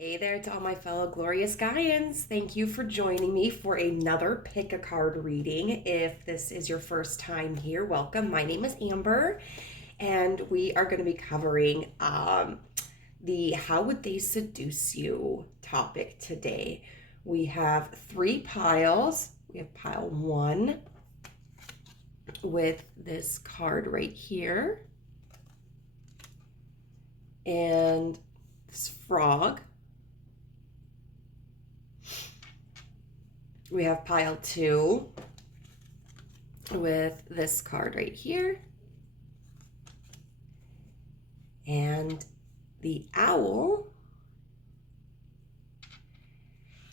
Hey there to all my fellow glorious Gaians. Thank you for joining me for another pick a card reading. If this is your first time here, welcome. My name is Amber, and we are going to be covering the how would they seduce you topic today. We have 3 piles. We have pile 1 with this card right here, and this frog. We have pile 2 with this card right here, and the owl.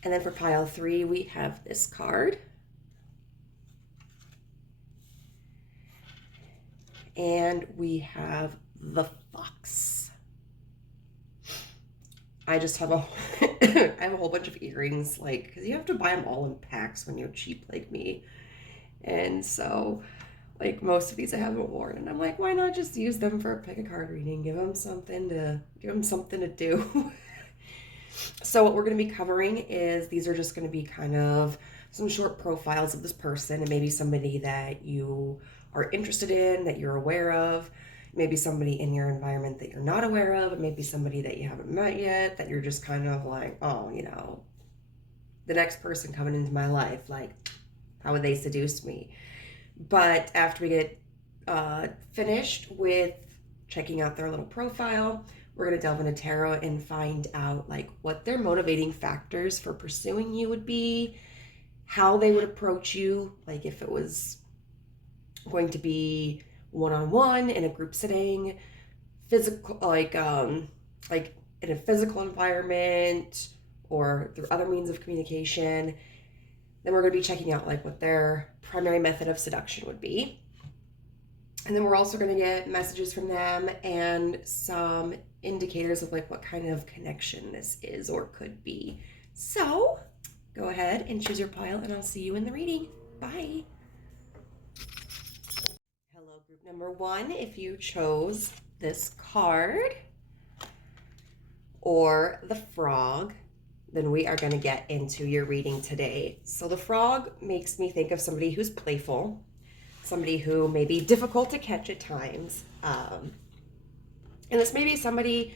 And then for pile 3, we have this card. And we have the fox. I just have I have a whole bunch of earrings, like, because you have to buy them all in packs when you're cheap like me. And so, like, most of these I haven't worn, and I'm like, why not just use them for a pick a card reading? Give them something to do. So what we're going to be covering is these are just going to be kind of some short profiles of this person, and maybe somebody that you are interested in, that you're aware of. Maybe somebody in your environment that you're not aware of, and maybe somebody that you haven't met yet, that you're just kind of like, oh, the next person coming into my life, like, how would they seduce me? But after we get finished with checking out their little profile, we're going to delve into tarot and find out, like, what their motivating factors for pursuing you would be, how they would approach you, like if it was going to be one-on-one in a group setting, physical, like in a physical environment, or through other means of communication. Then we're going to be checking out like what their primary method of seduction would be. And then we're also going to get messages from them and some indicators of like what kind of connection this is or could be. So go ahead and choose your pile, and I'll see you in the reading. Bye. Hello, group number 1. If you chose this card or the frog, then we are going to get into your reading today. So the frog makes me think of somebody who's playful, somebody who may be difficult to catch at times. And this may be somebody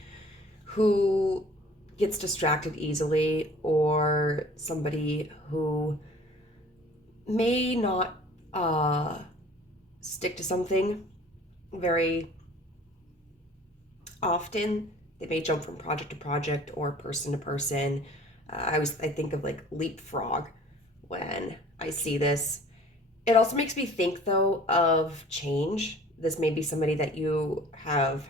who gets distracted easily, or somebody who may not stick to something very often. They may jump from project to project or person to person. I think of like leapfrog when I see this. It also makes me think, though, of change. This may be somebody that you have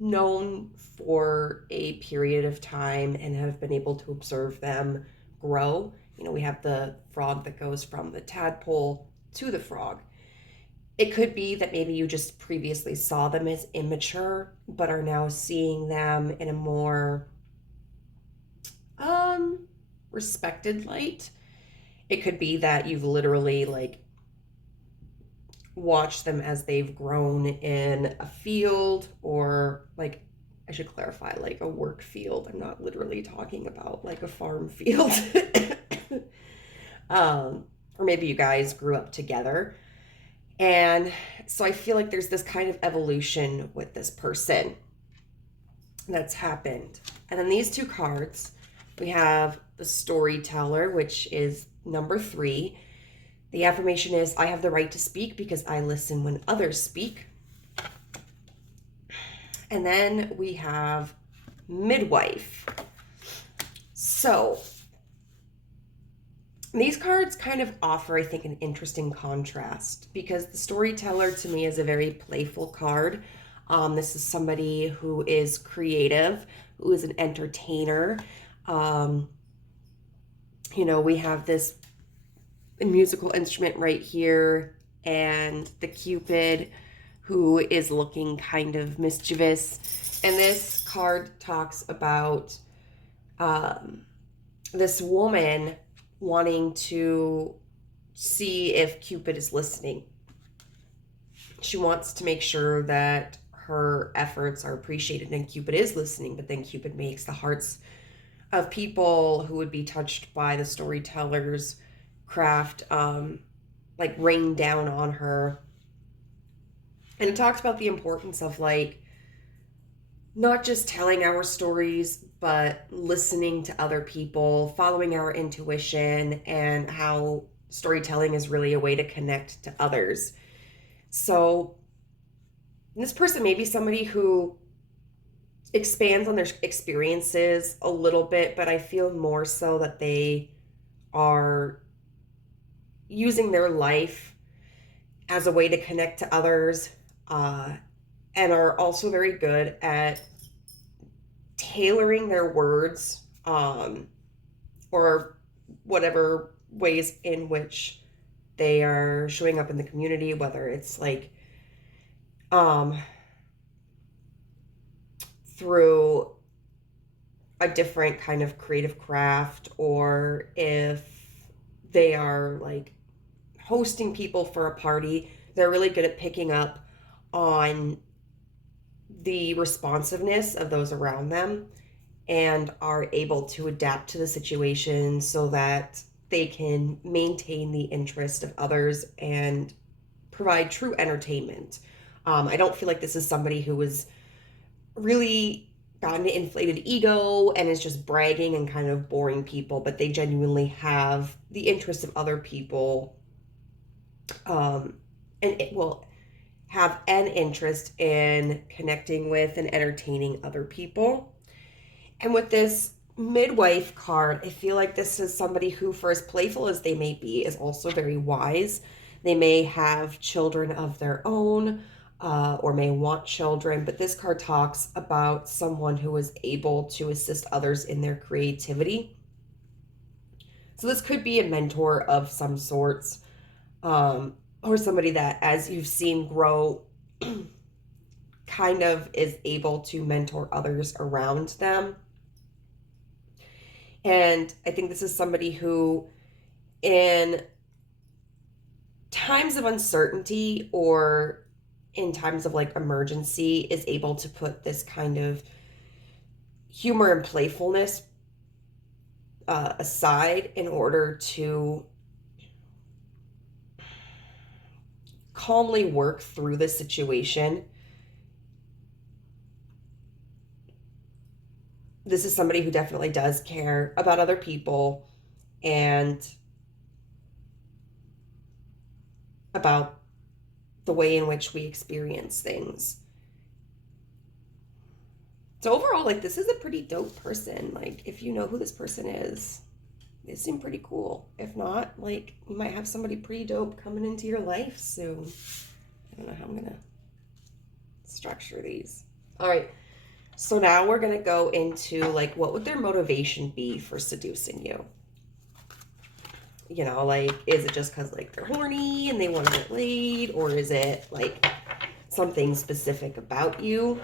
known for a period of time and have been able to observe them grow. We have the frog that goes from the tadpole to the frog. It could be that maybe you just previously saw them as immature, but are now seeing them in a more respected light. It could be that you've literally like watched them as they've grown in a field, or like, I should clarify, like a work field. I'm not literally talking about like a farm field. Or maybe you guys grew up together. And so I feel like there's this kind of evolution with this person that's happened. And then these 2 cards, we have the storyteller, which is number 3. The affirmation is, I have the right to speak because I listen when others speak. And then we have midwife. So these cards kind of offer, I think, an interesting contrast, because the storyteller to me is a very playful card. This is somebody who is creative, who is an entertainer. We have this musical instrument right here, and the Cupid, who is looking kind of mischievous. And this card talks about this woman wanting to see if Cupid is listening. She wants to make sure that her efforts are appreciated and Cupid is listening, but then Cupid makes the hearts of people who would be touched by the storyteller's craft, like rain down on her. And it talks about the importance of like not just telling our stories, but listening to other people, following our intuition, and how storytelling is really a way to connect to others. So this person may be somebody who expands on their experiences a little bit, but I feel more so that they are using their life as a way to connect to others, and are also very good at tailoring their words, or whatever ways in which they are showing up in the community, whether it's like through a different kind of creative craft, or if they are like hosting people for a party, they're really good at picking up on the responsiveness of those around them and are able to adapt to the situation so that they can maintain the interest of others and provide true entertainment. I don't feel like this is somebody who is really got an inflated ego and is just bragging and kind of boring people, but they genuinely have the interest of other people, and it will have an interest in connecting with and entertaining other people. And with this midwife card, I feel like this is somebody who, for as playful as they may be, is also very wise. They may have children of their own, or may want children, but this card talks about someone who is able to assist others in their creativity. So this could be a mentor of some sorts, or somebody that, as you've seen grow, kind of is able to mentor others around them. And I think this is somebody who, in times of uncertainty or in times of like emergency, is able to put this kind of humor and playfulness aside in order to calmly work through the situation. This is somebody who definitely does care about other people and about the way in which we experience things. So overall, like, this is a pretty dope person. Like, if you know who this person is, they seem pretty cool. If not, like, you might have somebody pretty dope coming into your life soon. I don't know how I'm gonna structure these. All right, so now we're gonna go into like, what would their motivation be for seducing you? You know, like, is it just because like they're horny and they want to get laid, or is it like something specific about you?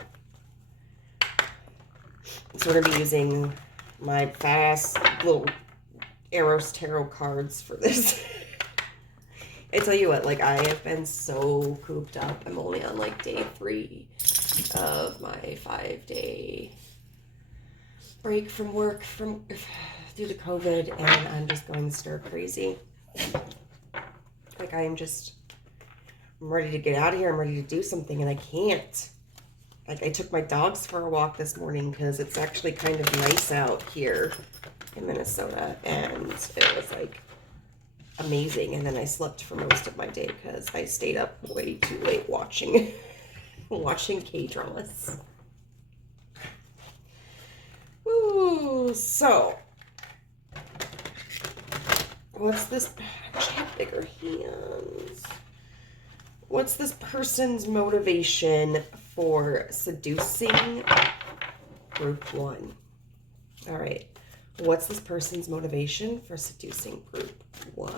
So we're gonna be using my fast little Eros tarot cards for this. I tell you what, like, I have been so cooped up. I'm only on like day 3 of my 5-day break from work due to COVID, and I'm just going stir crazy. Like, I'm ready to get out of here. I'm ready to do something, and I can't. Like, I took my dogs for a walk this morning because it's actually kind of nice out here in Minnesota, and it was like amazing. And then I slept for most of my day because I stayed up way too late watching K-dramas. Woo! So, what's this? I wish I had bigger hands. What's this person's motivation for seducing group 1? All right. What's this person's motivation for seducing group 1?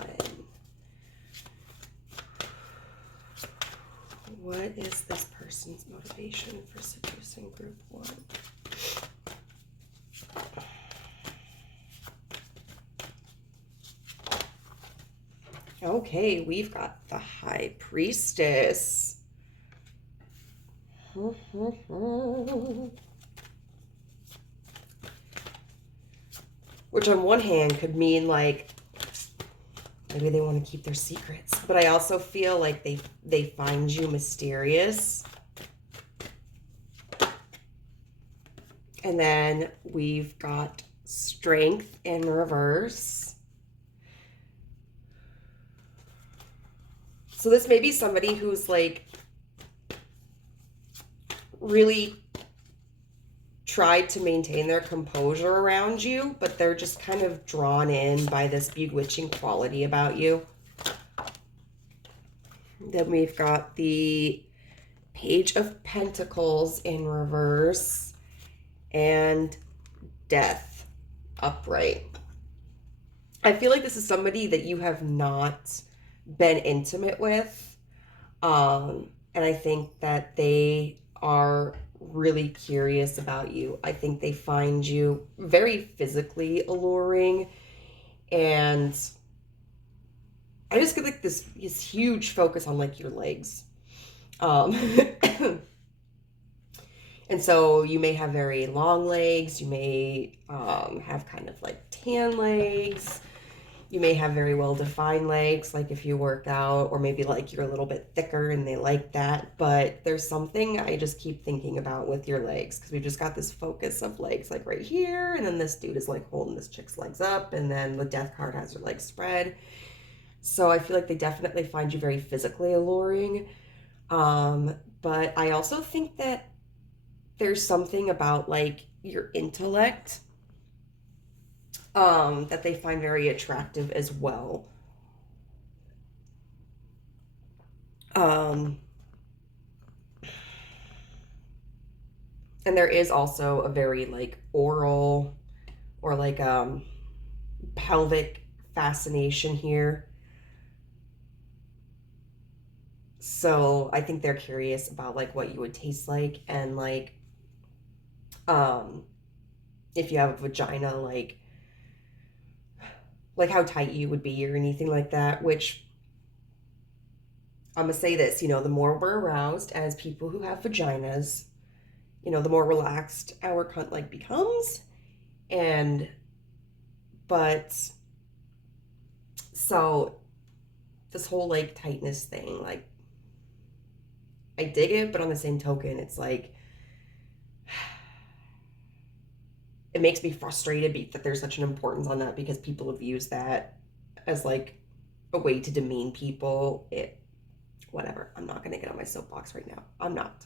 What is this person's motivation for seducing group 1? Okay, we've got the High Priestess. which on one hand could mean like maybe they want to keep their secrets, but I also feel like they find you mysterious. And then we've got strength in reverse. So this may be somebody who's like really tried to maintain their composure around you, but they're just kind of drawn in by this bewitching quality about you. Then we've got the Page of Pentacles in reverse and Death upright. I feel like this is somebody that you have not been intimate with. And I think that they are really curious about you. I think they find you very physically alluring, and I just get like this huge focus on like your legs. And so you may have very long legs, you may have kind of like tan legs, you may have very well defined legs, like if you work out, or maybe like you're a little bit thicker and they like that. But there's something I just keep thinking about with your legs, because we've just got this focus of legs like right here, and then this dude is like holding this chick's legs up, and then the Death card has her legs spread. So I feel like they definitely find you very physically alluring. But I also think that there's something about like your intellect that they find very attractive as well. And there is also a very like oral or like pelvic fascination here. So I think they're curious about like what you would taste like, and like if you have a vagina, like how tight you would be or anything like that. Which I'm gonna say this, the more we're aroused as people who have vaginas, the more relaxed our cunt like becomes. But so this whole like tightness thing, like I dig it, but on the same token, it's like it makes me frustrated that there's such an importance on that, because people have used that as like a way to demean people. Whatever. I'm not gonna get on my soapbox right now. I'm not.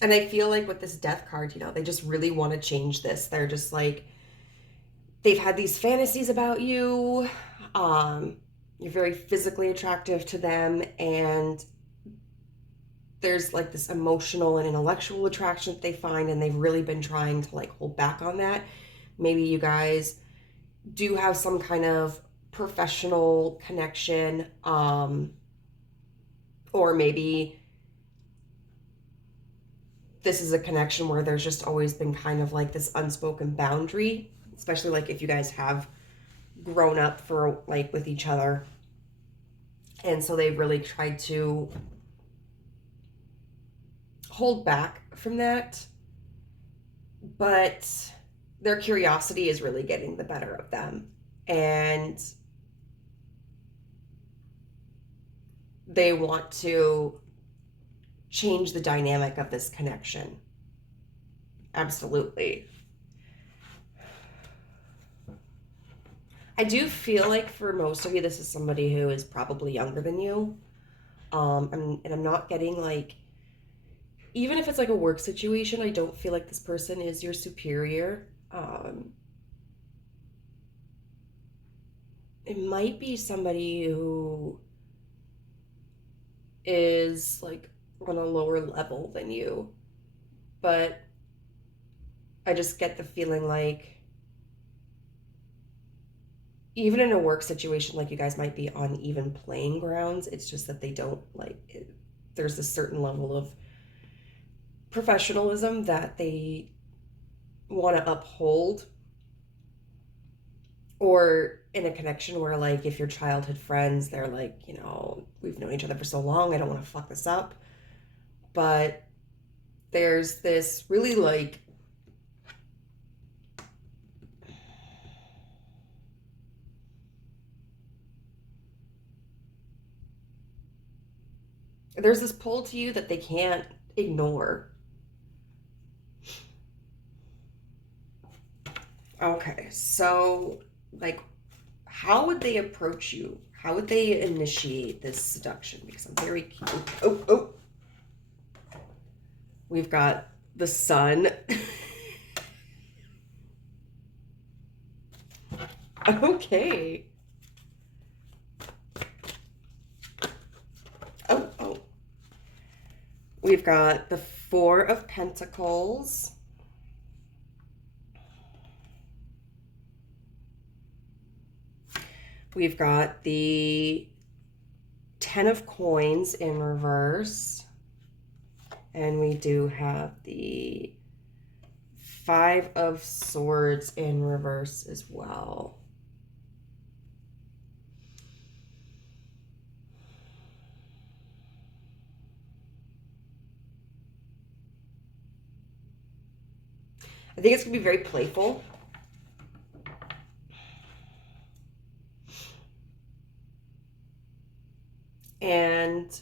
And I feel like with this Death card, they just really want to change this. They're just like, they've had these fantasies about you. You're very physically attractive to them, and there's like this emotional and intellectual attraction that they find, and they've really been trying to like hold back on that. Maybe you guys do have some kind of professional connection, or maybe this is a connection where there's just always been kind of like this unspoken boundary, especially like if you guys have grown up for like with each other, and so they've really tried to hold back from that, but their curiosity is really getting the better of them, and they want to change the dynamic of this connection. Absolutely. I do feel like for most of you, this is somebody who is probably younger than you. And I'm not getting like, even if it's like a work situation, I don't feel like this person is your superior. It might be somebody who is like on a lower level than you, but I just get the feeling like even in a work situation, like you guys might be on even playing grounds. It's just that they don't like it. There's a certain level of professionalism that they want to uphold, or in a connection where like if your childhood friends, they're like, we've known each other for so long, I don't want to fuck this up. But there's this really like, there's this pull to you that they can't ignore. Okay, so like, how would they approach you? How would they initiate this seduction? Because I'm very curious. Oh. We've got the sun. Okay. Oh. We've got the Four of Pentacles. We've got the Ten of Coins in reverse. And we do have the Five of Swords in reverse as well. I think it's going to be very playful. And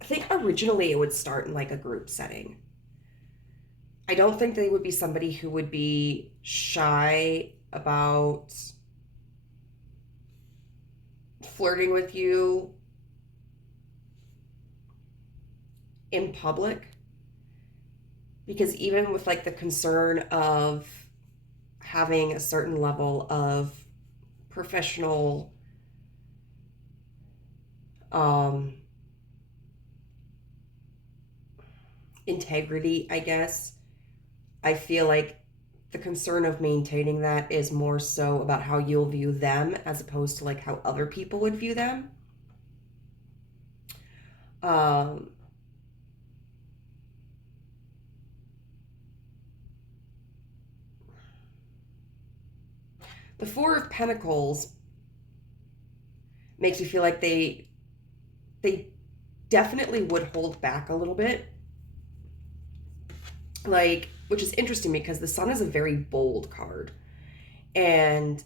I think originally it would start in like a group setting. I don't think they would be somebody who would be shy about flirting with you in public. Because even with like the concern of having a certain level of professional integrity, I guess, I feel like the concern of maintaining that is more so about how you'll view them as opposed to like how other people would view them. The Four of Pentacles makes me feel like they definitely would hold back a little bit. Like, which is interesting because the Sun is a very bold card. And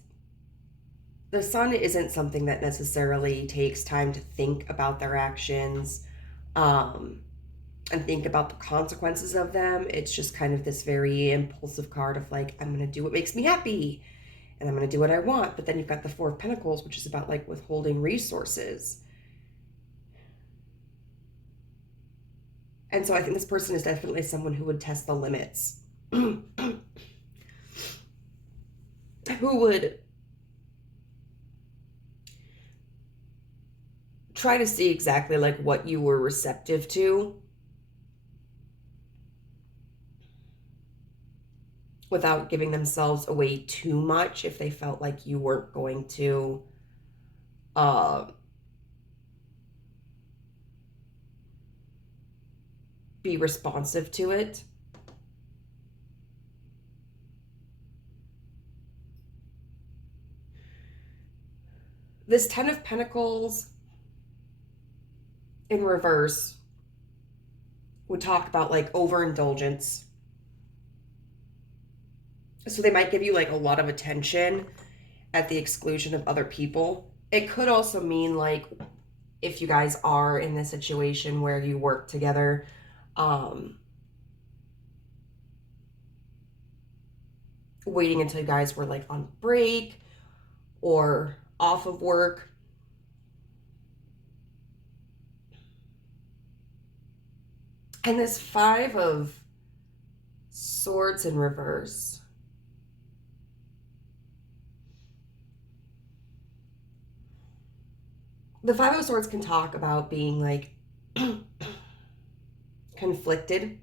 the Sun isn't something that necessarily takes time to think about their actions and think about the consequences of them. It's just kind of this very impulsive card of like, I'm going to do what makes me happy and I'm going to do what I want. But then you've got the Four of Pentacles, which is about like withholding resources. And so I think this person is definitely someone who would test the limits. Who would try to see exactly like what you were receptive to without giving themselves away too much if they felt like you weren't going to be responsive to it. This Ten of Pentacles in reverse would talk about like overindulgence. So they might give you like a lot of attention at the exclusion of other people. It could also mean like if you guys are in this situation where you work together, waiting until you guys were like on break or off of work. And this Five of Swords in reverse. The Five of Swords can talk about being like conflicted.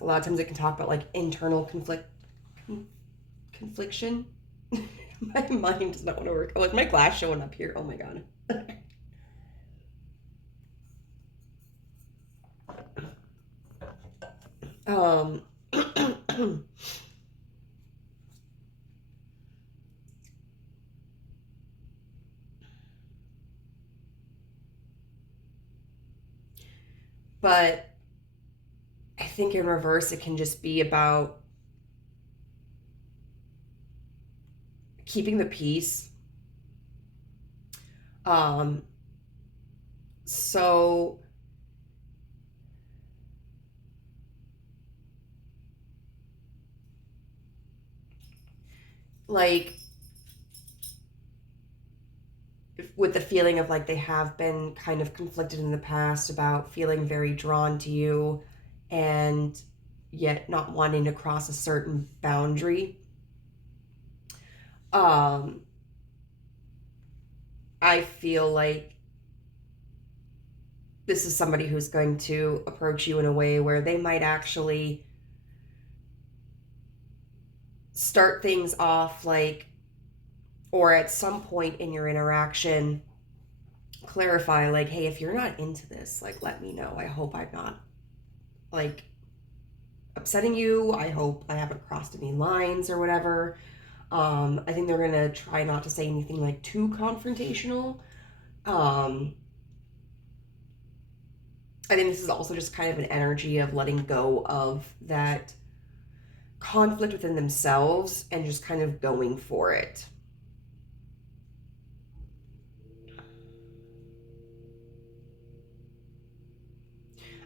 A lot of times it can talk about like internal confliction. My mind does not want to work. Oh, is my glass showing up here? Oh my god. But I think in reverse, it can just be about keeping the peace. Um, so like with the feeling of like they have been kind of conflicted in the past about feeling very drawn to you and yet not wanting to cross a certain boundary. Um, I feel like this is somebody who's going to approach you in a way where they might actually start things off like, or at some point in your interaction, clarify like, hey, if you're not into this, like, let me know. I hope I'm not like upsetting you. I hope I haven't crossed any lines or whatever. I think they're gonna try not to say anything like too confrontational. Um, I think this is also just kind of an energy of letting go of that conflict within themselves and just kind of going for it.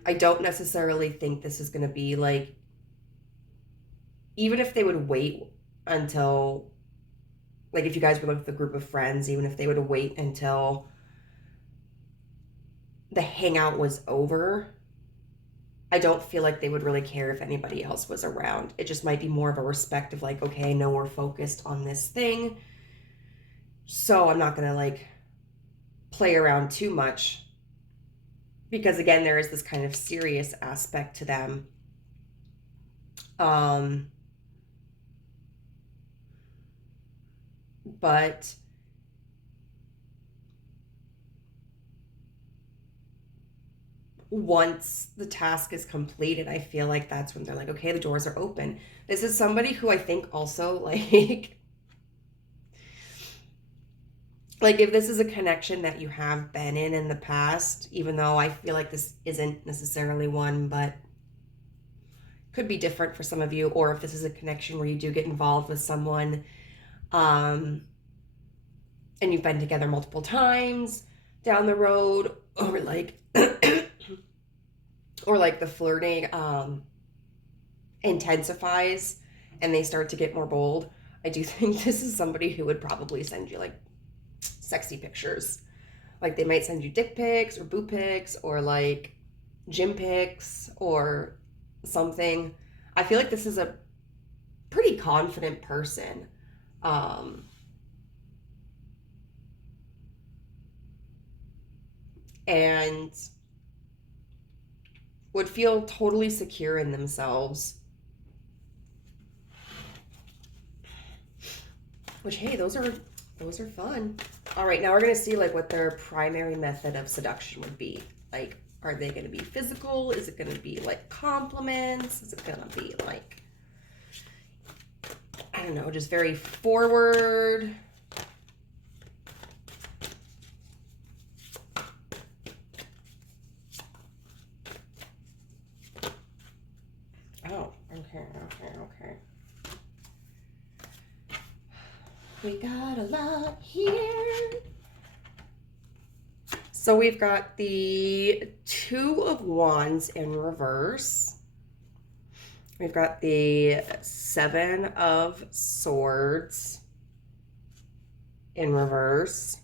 I don't necessarily think this is going to be like, even if they would wait until, like, if you guys were with a group of friends, even if they would wait until the hangout was over, I don't feel like they would really care if anybody else was around. It just might be more of a respect of like, okay, I know we're focused on this thing, so I'm not going to like play around too much. Because again, there is this kind of serious aspect to them. But once the task is completed, I feel like that's when they're like, okay, the doors are open. This is somebody who I think also like if this is a connection that you have been in the past, even though I feel like this isn't necessarily one, but could be different for some of you, or if this is a connection where you do get involved with someone, um, and you've been together multiple times down the road, or like or like the flirting intensifies and they start to get more bold. I do think this is somebody who would probably send you like sexy pictures. Like they might send you dick pics or boob pics or like gym pics or something. I feel like this is a pretty confident person. Um, and would feel totally secure in themselves. Which, hey, those are fun. All right, now we're gonna see like what their primary method of seduction would be. Like, are they gonna be physical? Is it gonna be like compliments? Is it gonna be like, I don't know, just very forward? Oh, okay. We got a lot here. So we've got the Two of Wands in reverse. We've got the Seven of Swords in reverse.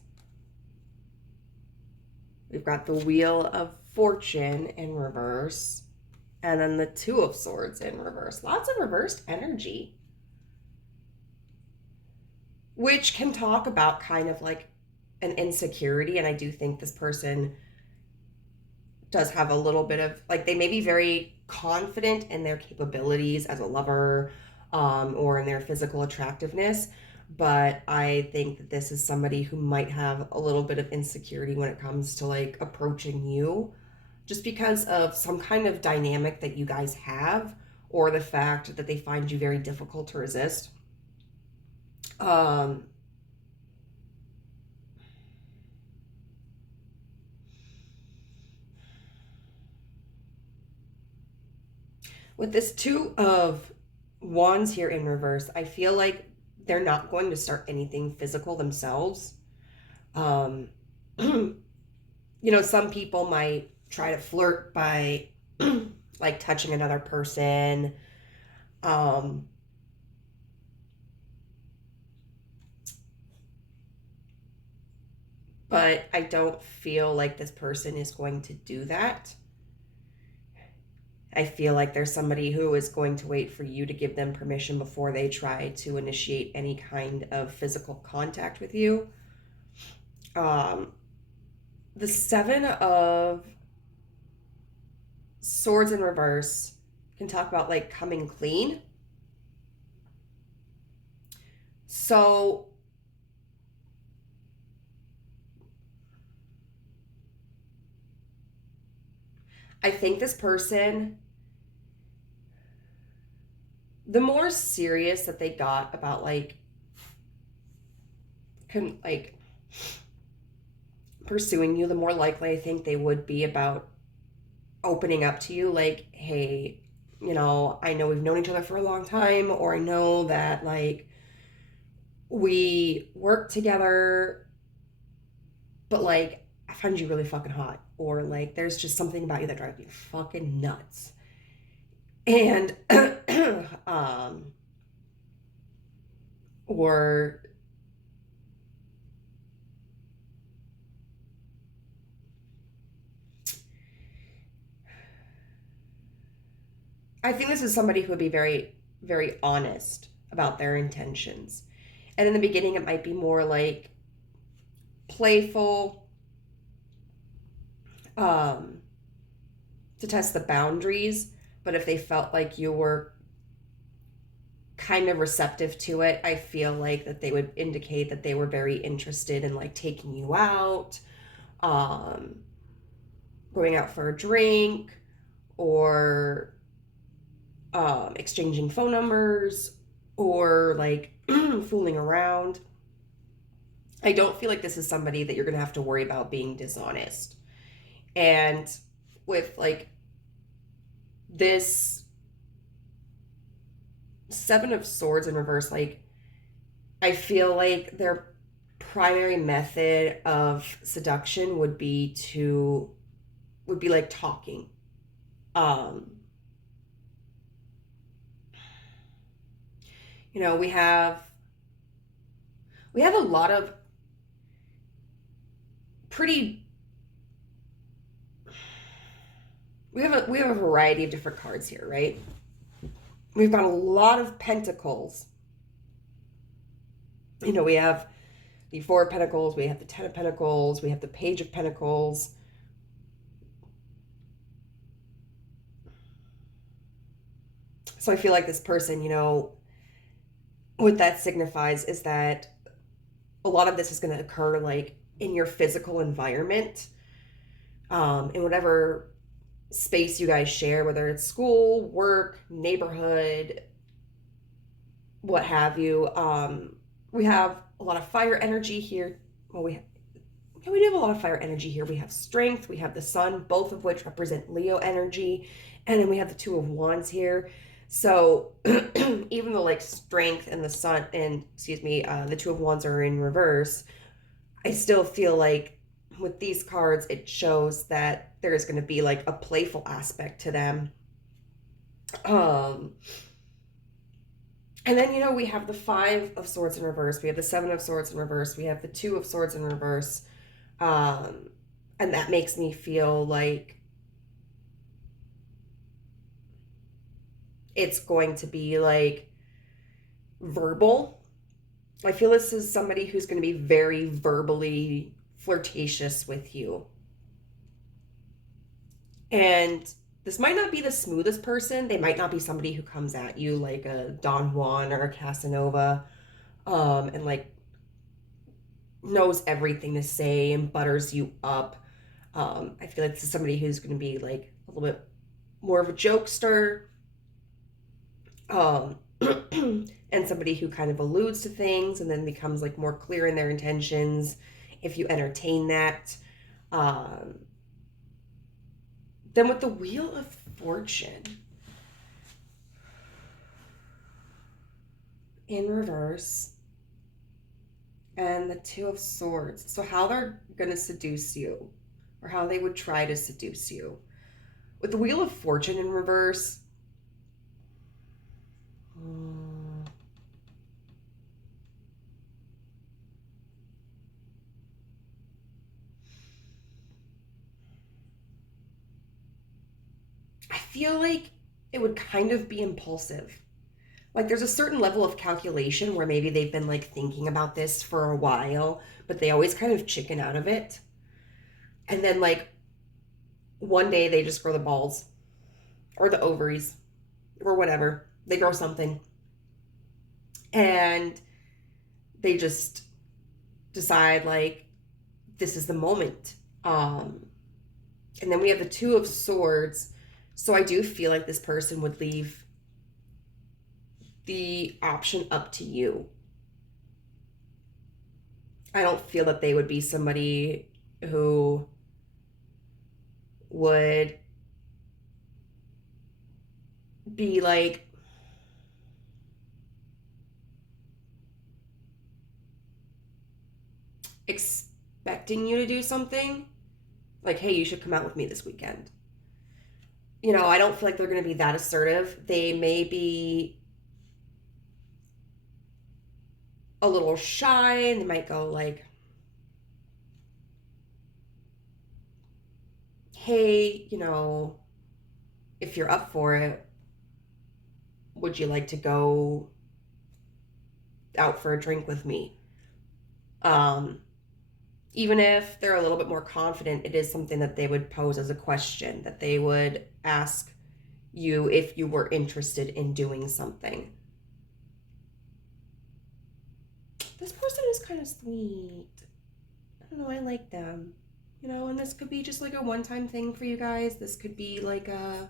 We've got the Wheel of Fortune in reverse. And then the Two of Swords in reverse. Lots of reversed energy. Which can talk about kind of like an insecurity. And I do think this person does have a little bit of, like, they may be very confident in their capabilities as a lover, or in their physical attractiveness. But I think that this is somebody who might have a little bit of insecurity when it comes to like approaching you, just because of some kind of dynamic that you guys have, or the fact that they find you very difficult to resist. Um, With this Two of Wands here in reverse, I feel like they're not going to start anything physical themselves. Um, some people might try to flirt by like touching another person. Um, but I don't feel like this person is going to do that. I feel like there's somebody who is going to wait for you to give them permission before they try to initiate any kind of physical contact with you. Um, the Seven of Swords in reverse can talk about like coming clean. So I think this person, the more serious that they got about like pursuing you, the more likely I think they would be about opening up to you. Like, hey, I know we've known each other for a long time, or I know that like we work together, but like I find you really fucking hot, or like there's just something about you that drives me fucking nuts. And or I think this is somebody who would be very, very honest about their intentions. And in the beginning, it might be more like playful, um, to test the boundaries. But if they felt like you were kind of receptive to it, I feel like that they would indicate that they were very interested in like taking you out, um, going out for a drink, or exchanging phone numbers, or like fooling around. I don't feel like this is somebody that you're going to have to worry about being dishonest. And with like this Seven of Swords in reverse, like I feel like their primary method of seduction would be like talking. Um, we have a lot of pretty we have a variety of different cards here, right? We've got a lot of pentacles. We have the Four of Pentacles, we have the Ten of Pentacles, we have the Page of Pentacles. So I feel like this person, what that signifies is that a lot of this is going to occur like in your physical environment, in whatever space you guys share, whether it's school, work, neighborhood, what have you. We have a lot of fire energy here. Well, we do have a lot of fire energy here. We have strength, we have the sun, both of which represent Leo energy, and then we have the Two of Wands here. So even though like strength and the sun and the Two of Wands are in reverse, I still feel like with these cards it shows that there is going to be like a playful aspect to them. And then, we have the Five of Swords in reverse. We have the Seven of Swords in reverse. We have the Two of Swords in reverse. And that makes me feel like it's going to be like verbal. I feel this is somebody who's going to be very verbally flirtatious with you. And this might not be the smoothest person. They might not be somebody who comes at you like a Don Juan or a Casanova, and like knows everything to say and butters you up. I feel like this is somebody who's going to be like a little bit more of a jokester, and somebody who kind of alludes to things and then becomes like more clear in their intentions if you entertain that. Then with the Wheel of Fortune, in reverse, and the Two of Swords. So how they're going to seduce you, or how they would try to seduce you. With the Wheel of Fortune in reverse, I feel like it would kind of be impulsive. Like there's a certain level of calculation where maybe they've been like thinking about this for a while, but they always kind of chicken out of it. And then like one day they just grow the balls or the ovaries or whatever. They grow something. And they just decide like this is the moment. And then we have the Two of Swords. So I do feel like this person would leave the option up to you. I don't feel that they would be somebody who would be like expecting you to do something. Like, hey, you should come out with me this weekend. You know, I don't feel like they're going to be that assertive. They may be a little shy, and they might go like, hey, you know, if you're up for it, would you like to go out for a drink with me? Even if they're a little bit more confident, it is something that they would pose as a question, that they would ask you if you were interested in doing something. This person is kind of sweet. I don't know, I like them. You know, and this could be just like a one-time thing for you guys. This could be like a,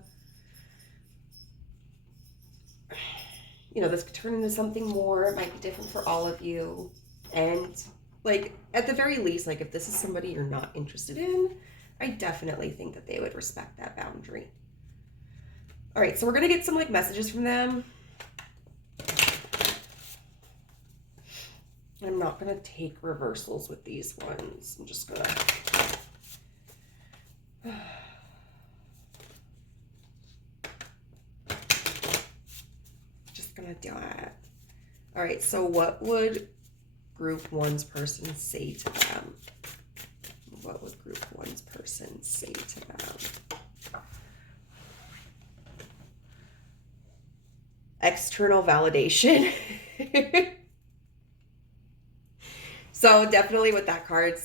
you know, this could turn into something more. It might be different for all of you. And like, at the very least, like if this is somebody you're not interested in, I definitely think that they would respect that boundary. All right, so we're going to get some like messages from them. I'm not going to take reversals with these ones. I'm just going to... just going to do it. All right, so what would group one's person say to them? What would group one's person say to them? External validation. So definitely what that card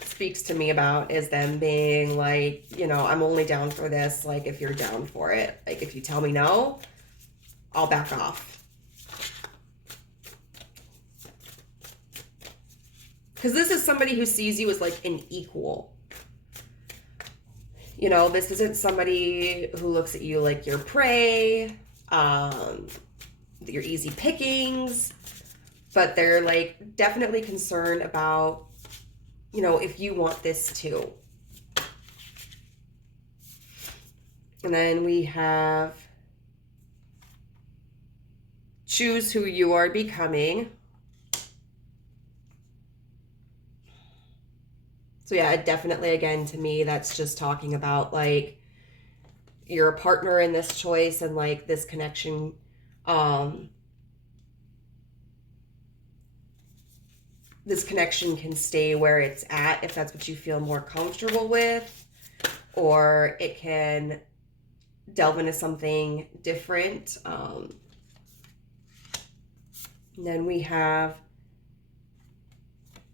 speaks to me about is them being like, you know, I'm only down for this, like, if you're down for it. Like, if you tell me no, I'll back off. Because this is somebody who sees you as, like, an equal. You know, this isn't somebody who looks at you like you're prey, you're easy pickings, but they're, like, definitely concerned about, you know, if you want this too. And then we have choose who you are becoming. So yeah, definitely, again, to me, that's just talking about, like, you're a partner in this choice and, like, this connection, this connection can stay where it's at if that's what you feel more comfortable with, or it can delve into something different. And then we have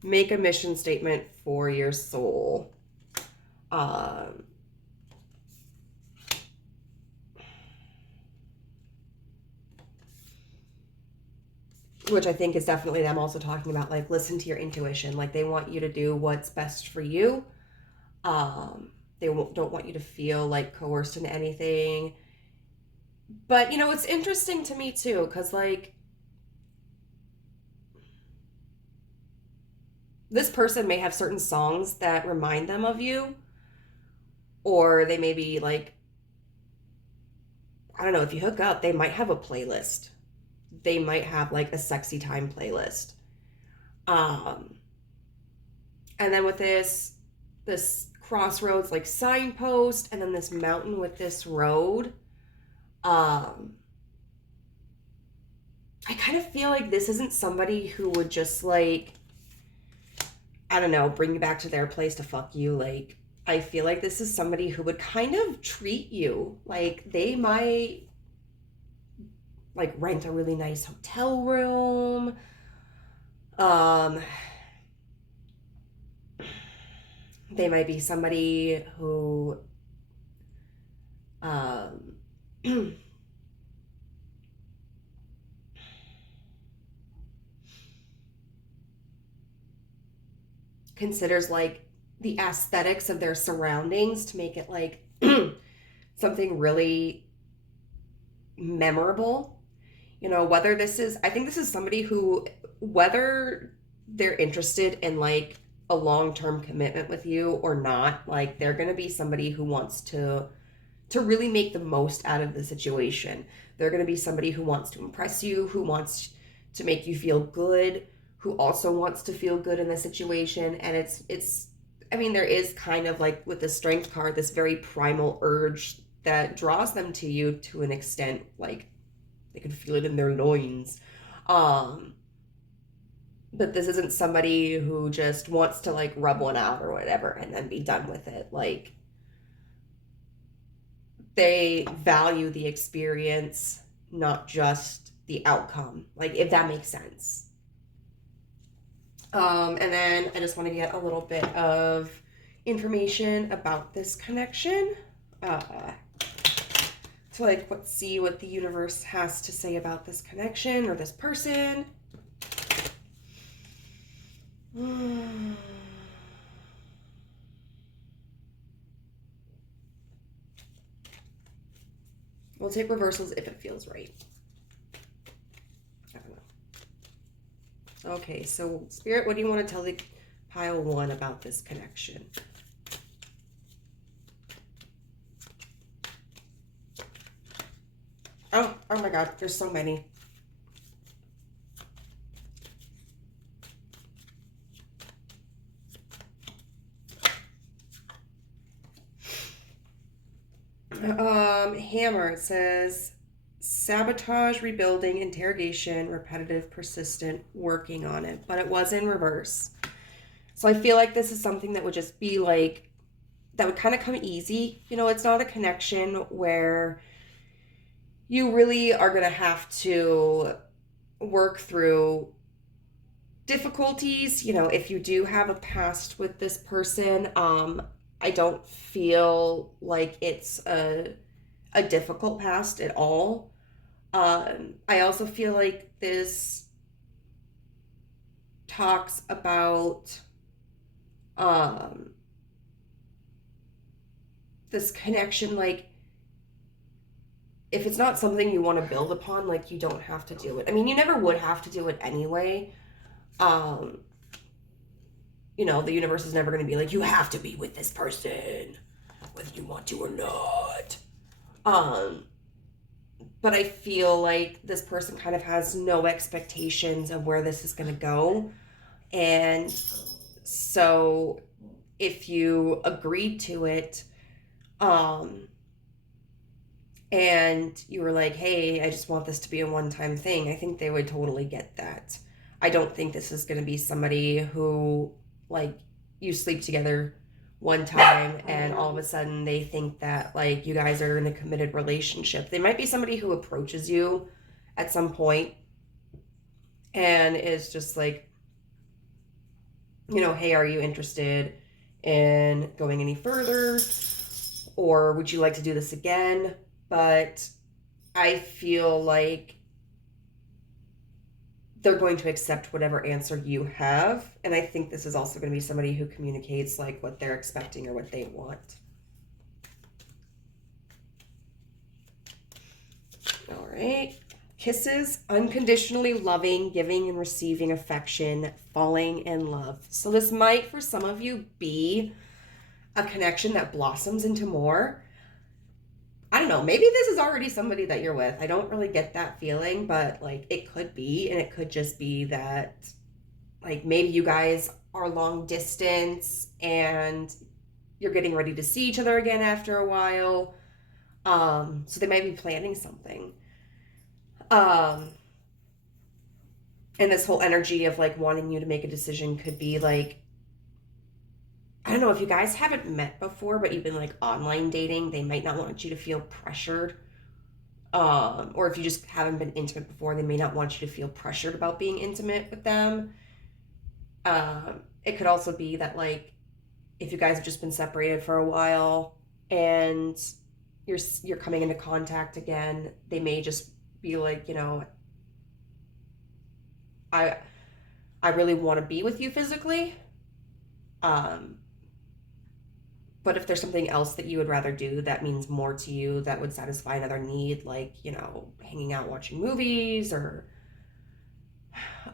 make a mission statement for your soul. Which I think is definitely them also talking about, like, listen to your intuition. Like, they want you to do what's best for you. They don't want you to feel, like, coerced into anything. But, you know, it's interesting to me, too, because, like, this person may have certain songs that remind them of you. Or they may be, like, I don't know, if you hook up, they might have a playlist they might have like a sexy time playlist. And then with this crossroads like signpost, and then this mountain with this road, I kind of feel like this isn't somebody who would just like, I don't know, bring you back to their place to fuck you. Like, I feel like this is somebody who would kind of treat you. Like, they might like rent a really nice hotel room. They might be somebody who considers like the aesthetics of their surroundings to make it like something really memorable. You know, whether this is, I think this is somebody who, whether they're interested in like a long-term commitment with you or not, like they're going to be somebody who wants to really make the most out of the situation. They're going to be somebody who wants to impress you, who wants to make you feel good, who also wants to feel good in the situation. And it's I mean, there is kind of like with the Strength card, this very primal urge that draws them to you to an extent, like they can feel it in their loins. But this isn't somebody who just wants to like rub one out or whatever and then be done with it. Like, they value the experience, not just the outcome. Like, if that makes sense. And then I just want to get a little bit of information about this connection. To like see what the universe has to say about this connection or this person. We'll take reversals if it feels right. I don't know. Okay, so Spirit, what do you want to tell the pile 1 about this connection? Oh my God, there's so many. Hammer, it says sabotage, rebuilding, interrogation, repetitive, persistent, working on it, but it was in reverse. So I feel like this is something that would just be like, that would kind of come easy. You know, it's not a connection where you really are going to have to work through difficulties. You know, if you do have a past with this person, I don't feel like it's a difficult past at all. I also feel like this talks about this connection, like if it's not something you want to build upon, like you don't have to do it. I mean, you never would have to do it anyway. You know, the universe is never going to be like, you have to be with this person, whether you want to or not. But I feel like this person kind of has no expectations of where this is going to go. And so if you agreed to it, and you were like, hey, I just want this to be a one-time thing, I think they would totally get that. I don't think this is going to be somebody who, like, you sleep together one time and all of a sudden they think that, like, you guys are in a committed relationship. They might be somebody who approaches you at some point and is just like, you know, hey, are you interested in going any further? Or would you like to do this again? But I feel like they're going to accept whatever answer you have. And I think this is also going to be somebody who communicates like what they're expecting or what they want. All right. Kisses, unconditionally loving, giving and receiving affection, falling in love. So this might, for some of you, be a connection that blossoms into more. I don't know, maybe this is already somebody that you're with. I don't really get that feeling, but like it could be, and it could just be that like maybe you guys are long distance and you're getting ready to see each other again after a while. So they might be planning something. Um, and this whole energy of like wanting you to make a decision could be like, I don't know, if you guys haven't met before, but you've been like online dating, they might not want you to feel pressured. Or if you just haven't been intimate before, they may not want you to feel pressured about being intimate with them. It could also be that like if you guys have just been separated for a while and you're coming into contact again, they may just be like, you know, I I really want to be with you physically. Um, but if there's something else that you would rather do that means more to you, that would satisfy another need, like, you know, hanging out watching movies or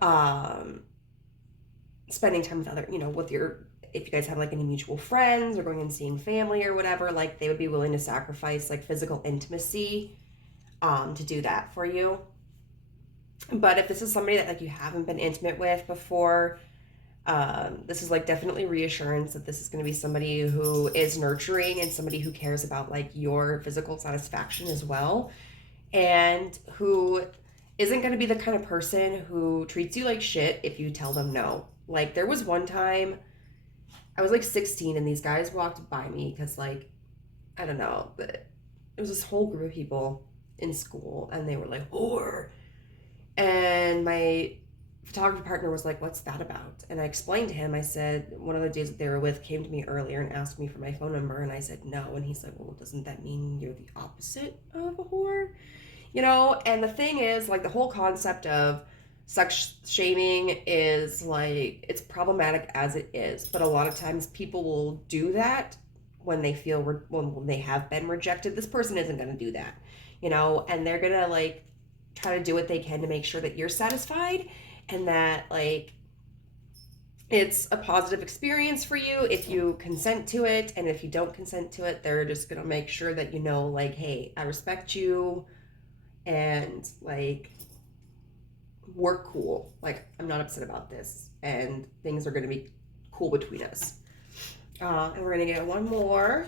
um spending time with other, you know, with your, if you guys have like any mutual friends or going and seeing family or whatever, like they would be willing to sacrifice like physical intimacy to do that for you. But if this is somebody that like you haven't been intimate with before, this is like definitely reassurance that this is going to be somebody who is nurturing and somebody who cares about like your physical satisfaction as well, and who isn't going to be the kind of person who treats you like shit if you tell them no. Like there was one time I was like 16 and these guys walked by me because like, I don't know, but it was this whole group of people in school and they were like, whore. And my photography partner was like, what's that about? And I explained to him, I said, one of the dudes that they were with came to me earlier and asked me for my phone number. And I said, no. And he's like, well, doesn't that mean you're the opposite of a whore? You know, and the thing is, like, the whole concept of sex shaming is like, it's problematic as it is. But a lot of times people will do that when they feel, when they have been rejected. This person isn't going to do that, you know, and they're going to like try to do what they can to make sure that you're satisfied and that like it's a positive experience for you if you consent to it. And if you don't consent to it, they're just going to make sure that you know, like, hey, I respect you and like we're cool, like I'm not upset about this and things are going to be cool between us. And we're going to get one more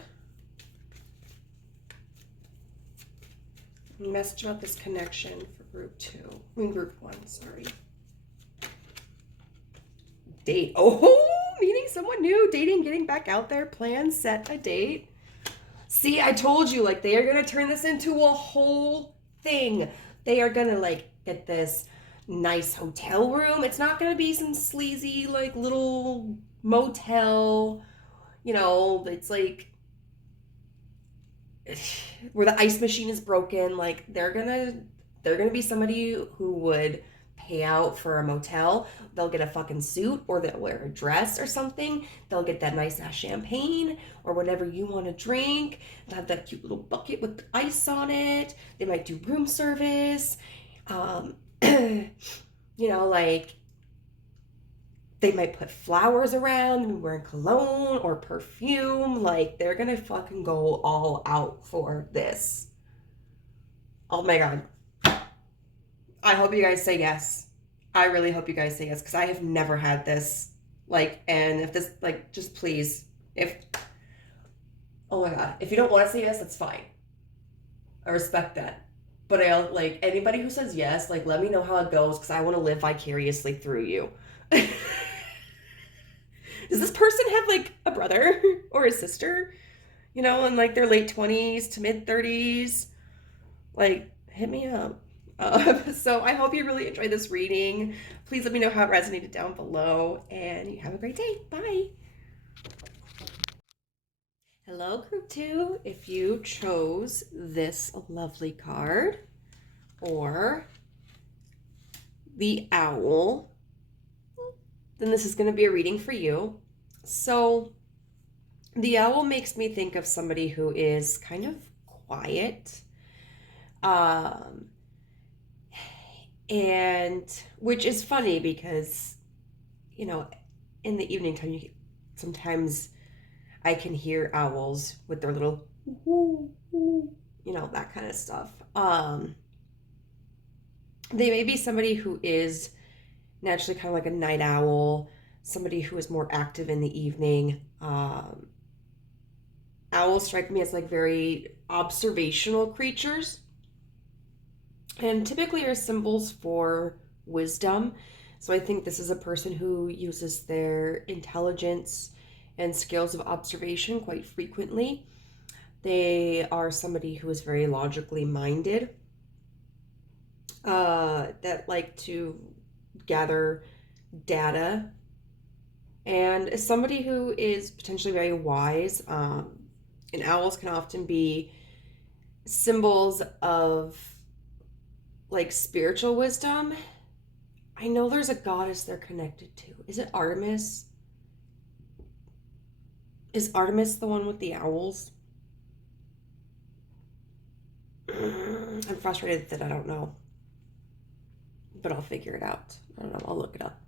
message about this connection for group 1, sorry. Date. Oh, meeting someone new, dating, getting back out there, plan, set a date. See, I told you, like, they are going to turn this into a whole thing. They are going to, like, get this nice hotel room. It's not going to be some sleazy, like, little motel, you know, it's like where the ice machine is broken. Like, they're gonna be somebody who would pay out for a motel. They'll get a fucking suit or they'll wear a dress or something. They'll get that nice ass champagne or whatever you want to drink. They'll have that cute little bucket with ice on it. They might do room service. You know, like they might put flowers around and wearing cologne or perfume. Like they're gonna fucking go all out for this. Oh my God. I hope you guys say yes. I really hope you guys say yes because I have never had this. Like, and if this, like, just please, oh my God, if you don't want to say yes, that's fine. I respect that. But I like anybody who says yes, like, let me know how it goes because I want to live vicariously through you. Does this person have like a brother or a sister, you know, in like their late 20s to mid 30s? Like, hit me up. So I hope you really enjoyed this reading. Please let me know how it resonated down below, and you have a great day. Bye. Hello, group 2. If you chose this lovely card or the owl, then this is going to be a reading for you. So the owl makes me think of somebody who is kind of quiet, and which is funny because, you know, in the evening time, sometimes I can hear owls with their little woo, woo, that kind of stuff. They may be somebody who is naturally kind of like a night owl, somebody who is more active in the evening. Owls strike me as like very observational creatures and typically are symbols for wisdom. So I think this is a person who uses their intelligence and skills of observation quite frequently. They are somebody who is very logically minded, that like to gather data, and is somebody who is potentially very wise. And owls can often be symbols of like spiritual wisdom. I know there's a goddess they're connected to. Is it Artemis? Is Artemis the one with the owls? I'm frustrated that I don't know, but I'll figure it out. I don't know. I'll look it up.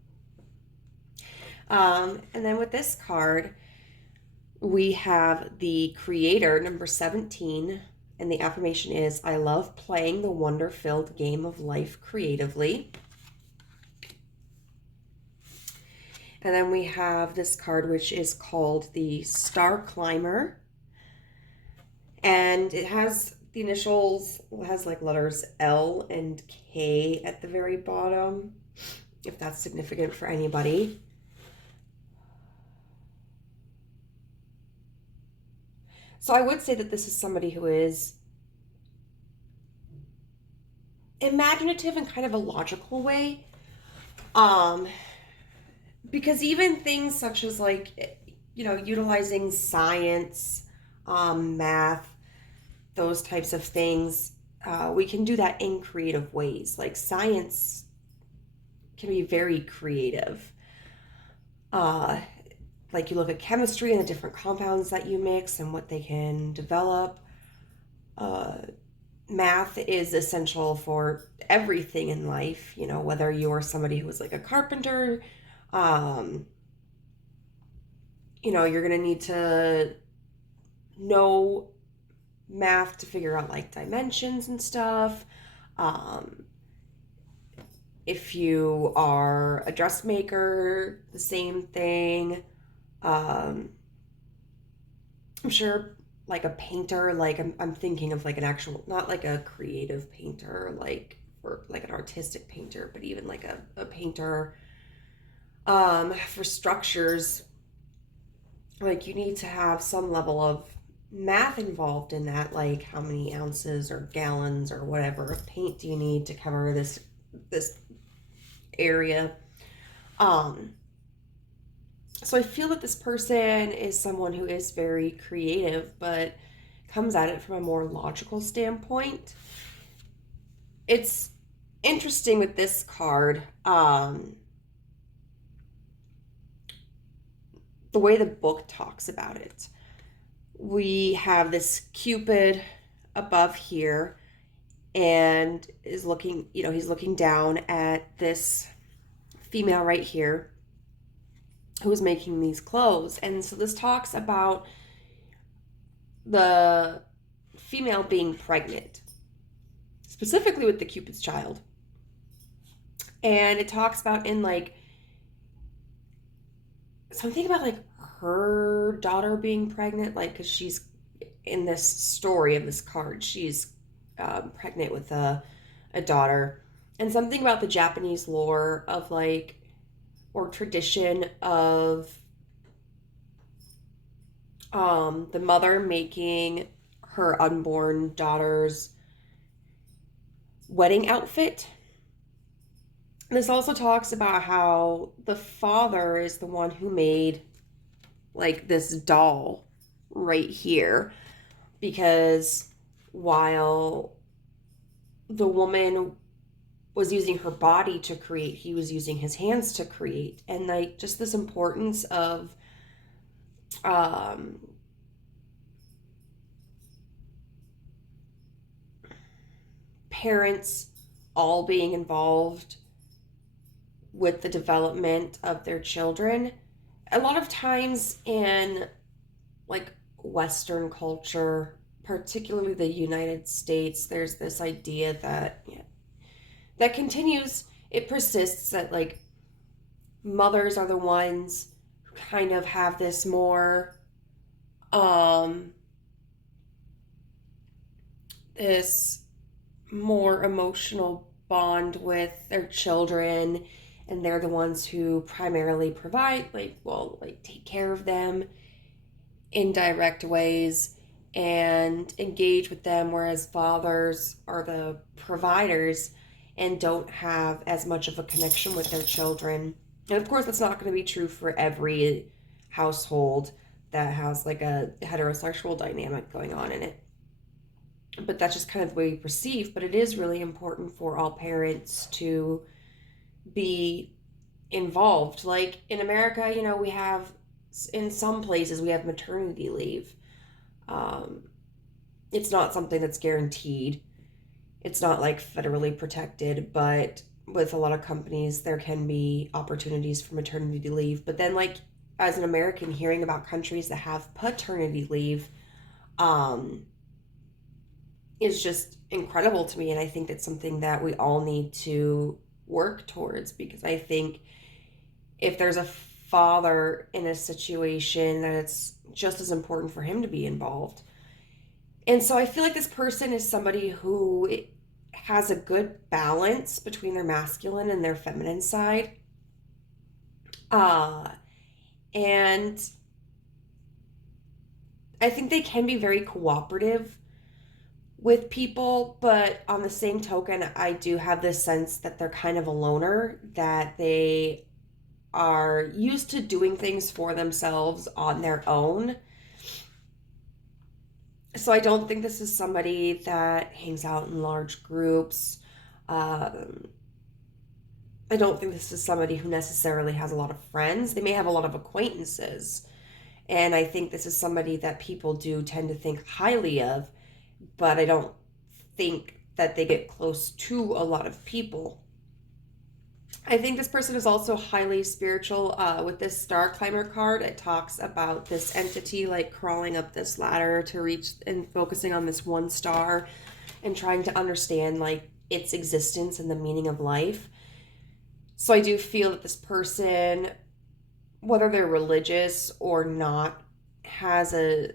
And then with this card, we have the Creator, number 17, and the affirmation is, I love playing the wonder-filled game of life creatively. And then we have this card, which is called the Star Climber. And it has the initials, it has like letters L and K at the very bottom, if that's significant for anybody. So I would say that this is somebody who is imaginative in kind of a logical way. Because even things such as like, utilizing science, math, those types of things, we can do that in creative ways. Like science can be very creative. Like you look at chemistry and the different compounds that you mix and what they can develop. Math is essential for everything in life, whether you're somebody who is like a carpenter, you're going to need to know math to figure out like dimensions and stuff. If you are a dressmaker, the same thing. I'm sure like a painter, like I'm thinking of like an actual, not like a creative painter, like or like an artistic painter, but even like a painter for structures, like you need to have some level of math involved in that, like how many ounces or gallons or whatever of paint do you need to cover this area. So I feel that this person is someone who is very creative, but comes at it from a more logical standpoint. It's interesting with this card, the way the book talks about it. We have this Cupid above here and is looking, he's looking down at this female right here who is making these clothes. And so this talks about the female being pregnant, specifically with the Cupid's child. And it talks about in like something about like her daughter being pregnant, like because she's in this story of this card, she's pregnant with a daughter, and something about the Japanese lore of like, or tradition of the mother making her unborn daughter's wedding outfit. This also talks about how the father is the one who made like this doll right here, because while the woman was using her body to create, he was using his hands to create. And like just this importance of parents all being involved with the development of their children. A lot of times in like Western culture, particularly the United States, there's this idea that that continues, it persists, that like mothers are the ones who kind of have this more this more emotional bond with their children, and they're the ones who primarily provide, like take care of them in direct ways and engage with them, whereas fathers are the providers and don't have as much of a connection with their children. And of course, that's not going to be true for every household that has like a heterosexual dynamic going on in it. But that's just kind of the way we perceive. But it is really important for all parents to be involved. Like in America, we have, in some places, we have maternity leave. It's not something that's guaranteed. It's not like federally protected, but with a lot of companies, there can be opportunities for maternity leave. But then, like, as an American, hearing about countries that have paternity leave is just incredible to me. And I think it's something that we all need to work towards, because I think if there's a father in a situation, that it's just as important for him to be involved. And so I feel like this person is somebody who has a good balance between their masculine and their feminine side. And I think they can be very cooperative with people, but on the same token, I do have this sense that they're kind of a loner, that they are used to doing things for themselves on their own. So I don't think this is somebody that hangs out in large groups. I don't think this is somebody who necessarily has a lot of friends. They may have a lot of acquaintances. And I think this is somebody that people do tend to think highly of, but I don't think that they get close to a lot of people. I think this person is also highly spiritual. With this Star Climber card, it talks about this entity like crawling up this ladder to reach and focusing on this one star and trying to understand like its existence and the meaning of life. So I do feel that this person, whether they're religious or not, has a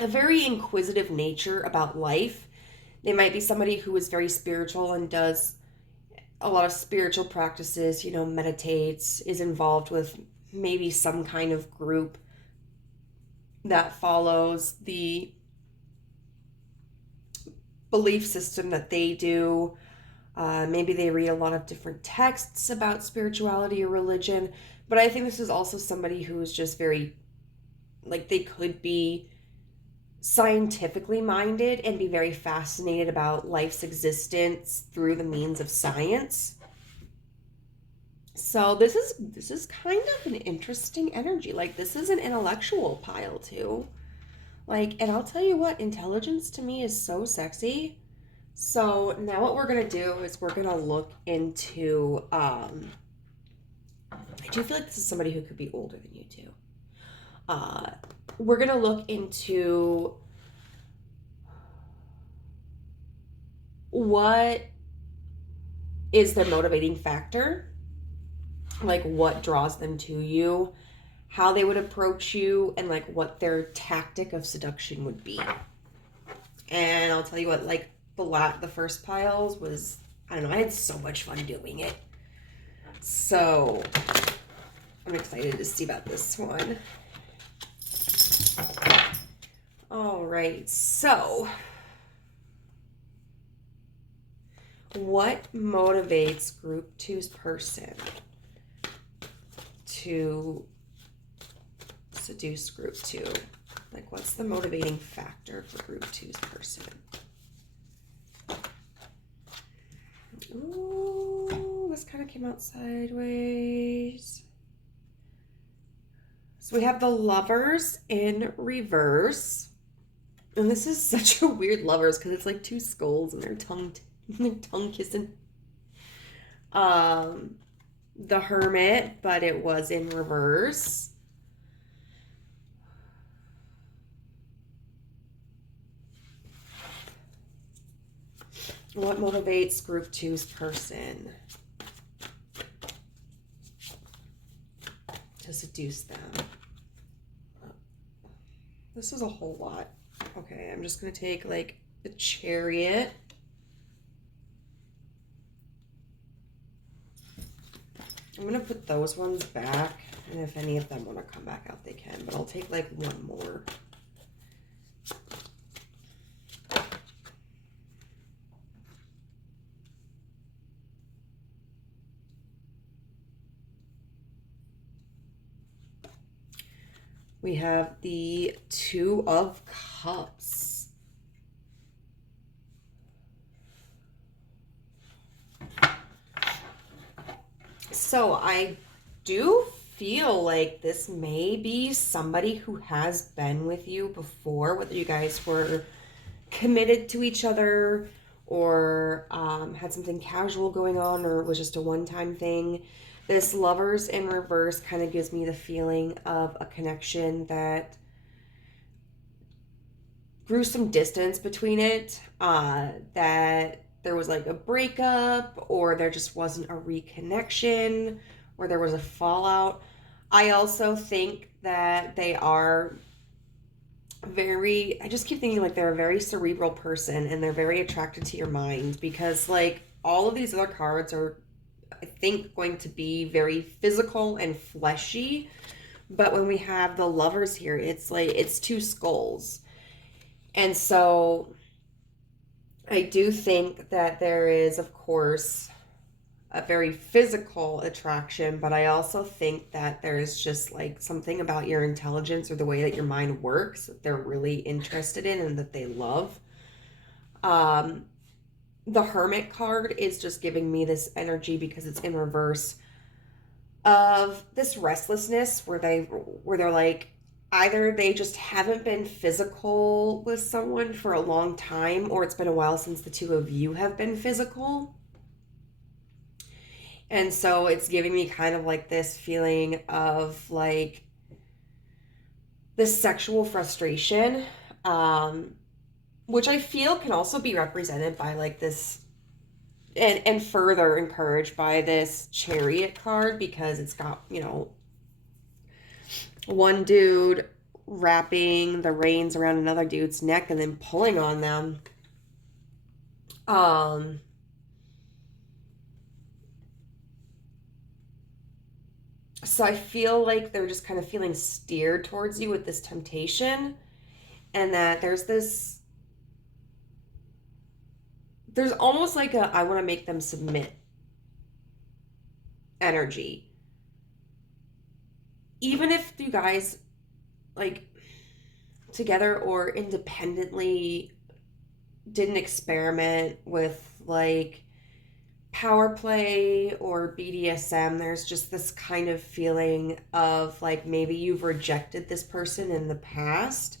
very inquisitive nature about life. They might be somebody who is very spiritual and does a lot of spiritual practices, meditates, is involved with maybe some kind of group that follows the belief system that they do. Maybe they read a lot of different texts about spirituality or religion. But I think this is also somebody who is just very, like, they could be scientifically minded and be very fascinated about life's existence through the means of science. So this is kind of an interesting energy. Like, this is an intellectual pile too. Like, and I'll tell you what, intelligence to me is so sexy. So now what we're gonna do is we're gonna look into I do feel like this is somebody who could be older than you too. We're going to look into what is their motivating factor, like what draws them to you, how they would approach you, and like what their tactic of seduction would be. And I'll tell you what, like the first piles was, I don't know, I had so much fun doing it. So I'm excited to see about this one. All right, so what motivates Group 2's person to seduce Group 2? Like, what's the motivating factor for Group 2's person? Ooh, this kind of came out sideways. So we have the Lovers in reverse. And this is such a weird Lovers because it's like two skulls and they're tongue kissing. The Hermit, but it was in reverse. What motivates group two's person to seduce them? This is a whole lot. Okay, I'm just going to take like the Chariot. I'm going to put those ones back, and if any of them want to come back out, they can, but I'll take like one more. We have the Two of Cups. So I do feel like this may be somebody who has been with you before, whether you guys were committed to each other or had something casual going on or it was just a one-time thing. This Lovers in reverse kind of gives me the feeling of a connection that grew some distance between it, that there was like a breakup or there just wasn't a reconnection or there was a fallout. I also think that they are I just keep thinking like they're a very cerebral person and they're very attracted to your mind because like all of these other cards are, I think, going to be very physical and fleshy. But when we have the Lovers here, it's like it's two skulls. And so I do think that there is, of course, a very physical attraction, but I also think that there's just like something about your intelligence or the way that your mind works that they're really interested in and that they love. The Hermit card is just giving me this energy because it's in reverse of this restlessness where they're like either they just haven't been physical with someone for a long time or it's been a while since the two of you have been physical. And so it's giving me kind of like this feeling of like this sexual frustration, which I feel can also be represented by like this and further encouraged by this Chariot card because it's got, you know, one dude wrapping the reins around another dude's neck and then pulling on them. So I feel like they're just kind of feeling steered towards you with this temptation, and that there's almost like a I want to make them submit energy. Even if you guys like together or independently didn't experiment with like power play or BDSM, there's just this kind of feeling of like maybe you've rejected this person in the past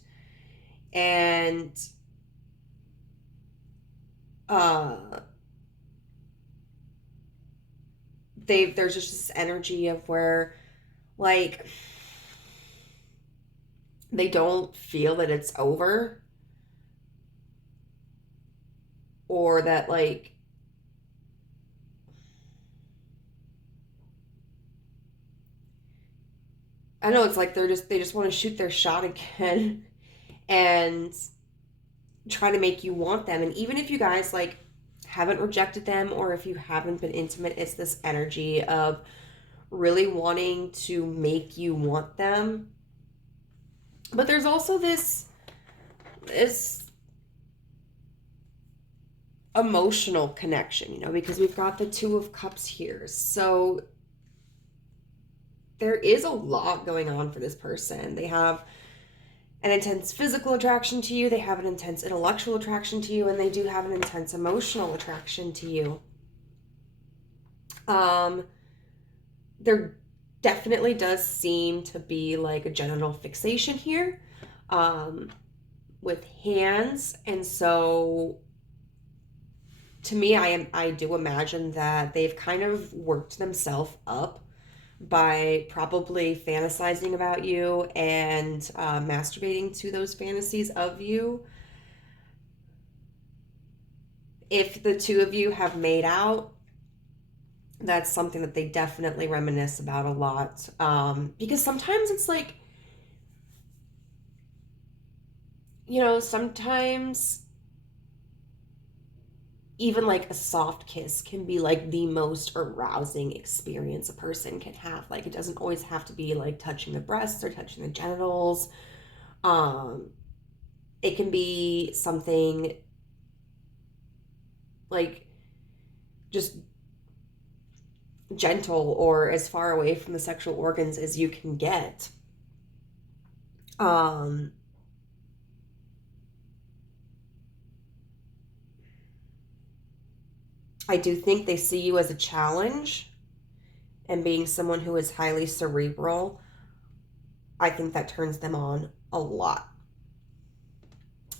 and there's just this energy of where like they don't feel that it's over or that like I know it's like they just want to shoot their shot again and try to make you want them. And even if you guys like haven't rejected them or if you haven't been intimate, it's this energy of really wanting to make you want them. But there's also this emotional connection, you know, because we've got the Two of Cups here. So there is a lot going on for this person. They have an intense physical attraction to you, they have an intense intellectual attraction to you, and they do have an intense emotional attraction to you. There definitely does seem to be like a genital fixation here, with hands, and so to me, I do imagine that they've kind of worked themselves up by probably fantasizing about you and masturbating to those fantasies of you. if the two of you have made out, that's something that they definitely reminisce about a lot. Because sometimes it's like, sometimes even like a soft kiss can be like the most arousing experience a person can have. Like, it doesn't always have to be like touching the breasts or touching the genitals. Um, it can be something like just gentle or as far away from the sexual organs as you can get. Um, I do think they see you as a challenge, and being someone who is highly cerebral, I think that turns them on a lot.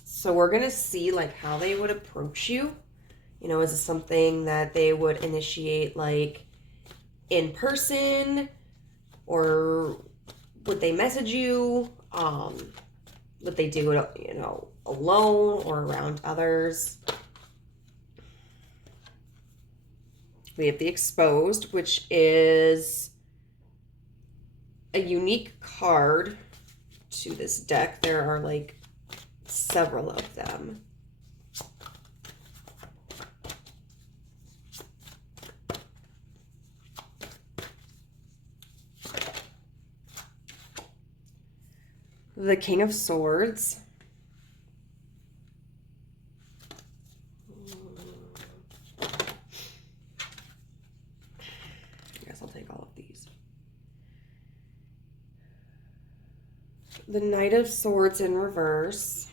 So we're going to see like how they would approach you. Is this something that they would initiate like in person, or would they message you? Would they do it, alone or around others? We have the Exposed, which is a unique card to this deck. There are like several of them. The King of Swords. I guess I'll take all of these. The Knight of Swords in reverse.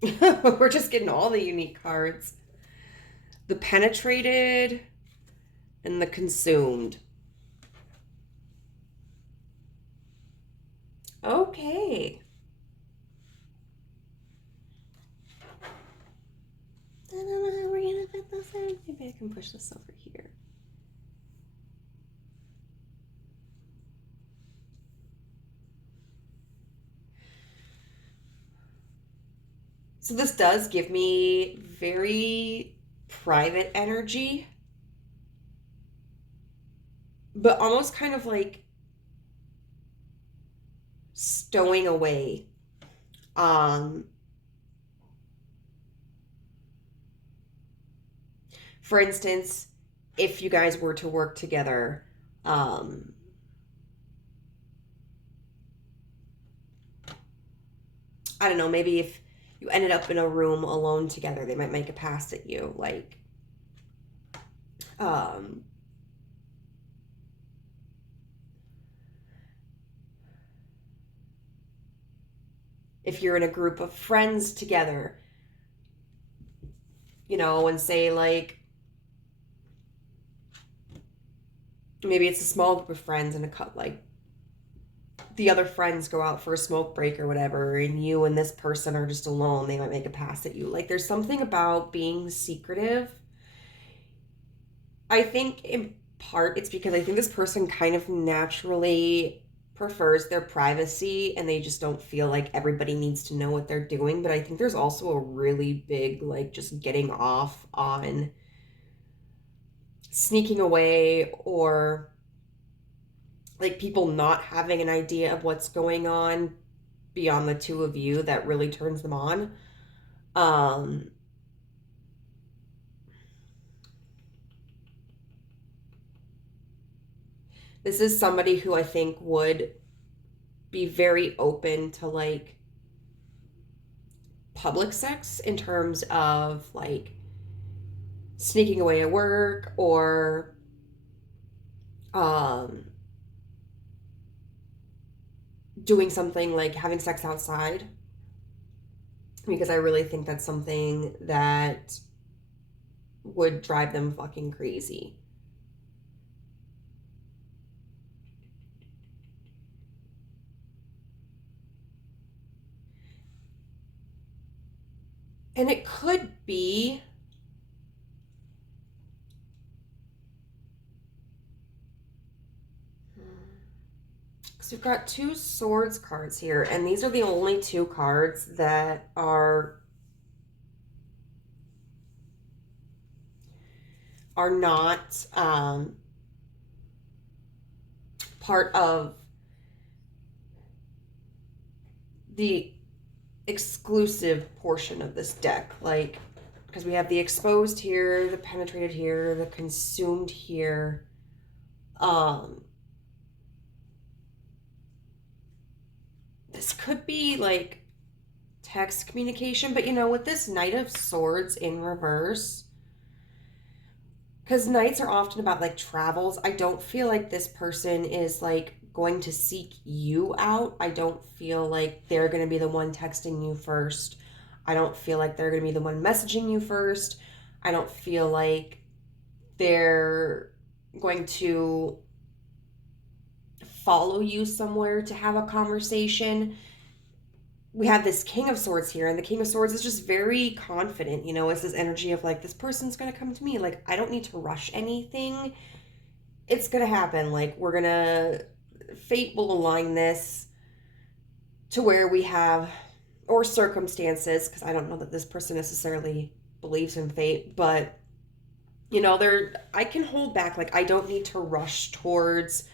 We're just getting all the unique cards. The Penetrated and the Consumed. Okay. I don't know how we're going to fit this in. Maybe I can push this over here. So this does give me very private energy, but almost kind of like stowing away. For instance, if you guys were to work together, I don't know, maybe if you ended up in a room alone together, they might make a pass at you. Like, if you're in a group of friends together, and say like, maybe it's a small group of friends and like the other friends go out for a smoke break or whatever, and you and this person are just alone, they might make a pass at you. Like, there's something about being secretive. I think in part it's because I think this person kind of naturally prefers their privacy, and they just don't feel like everybody needs to know what they're doing. But I think there's also a really big, like, just getting off on sneaking away, or like people not having an idea of what's going on beyond the two of you, that really turns them on. This is somebody who I think would be very open to like public sex, in terms of like sneaking away at work, or doing something like having sex outside, because I really think that's something that would drive them fucking crazy. And it could be because we've got two swords cards here, and these are the only two cards that are are not part of the exclusive portion of this deck. Like, because we have the exposed here, the penetrated here, the consumed here. This could be like text communication, but you know, with this Knight of Swords in reverse, because knights are often about like travels, I don't feel like this person is like going to seek you out. I don't feel like they're going to be the one texting you first. I don't feel like they're going to be the one messaging you first. I don't feel like they're going to follow you somewhere to have a conversation. We have this King of Swords here, and the King of Swords is just very confident. You know, it's this energy of like, this person's going to come to me. Like, I don't need to rush anything. It's going to happen. Like, we're going to, fate will align this to where we have, or circumstances, because I don't know that this person necessarily believes in fate, but, you know, I can hold back. Like, I don't need to rush towards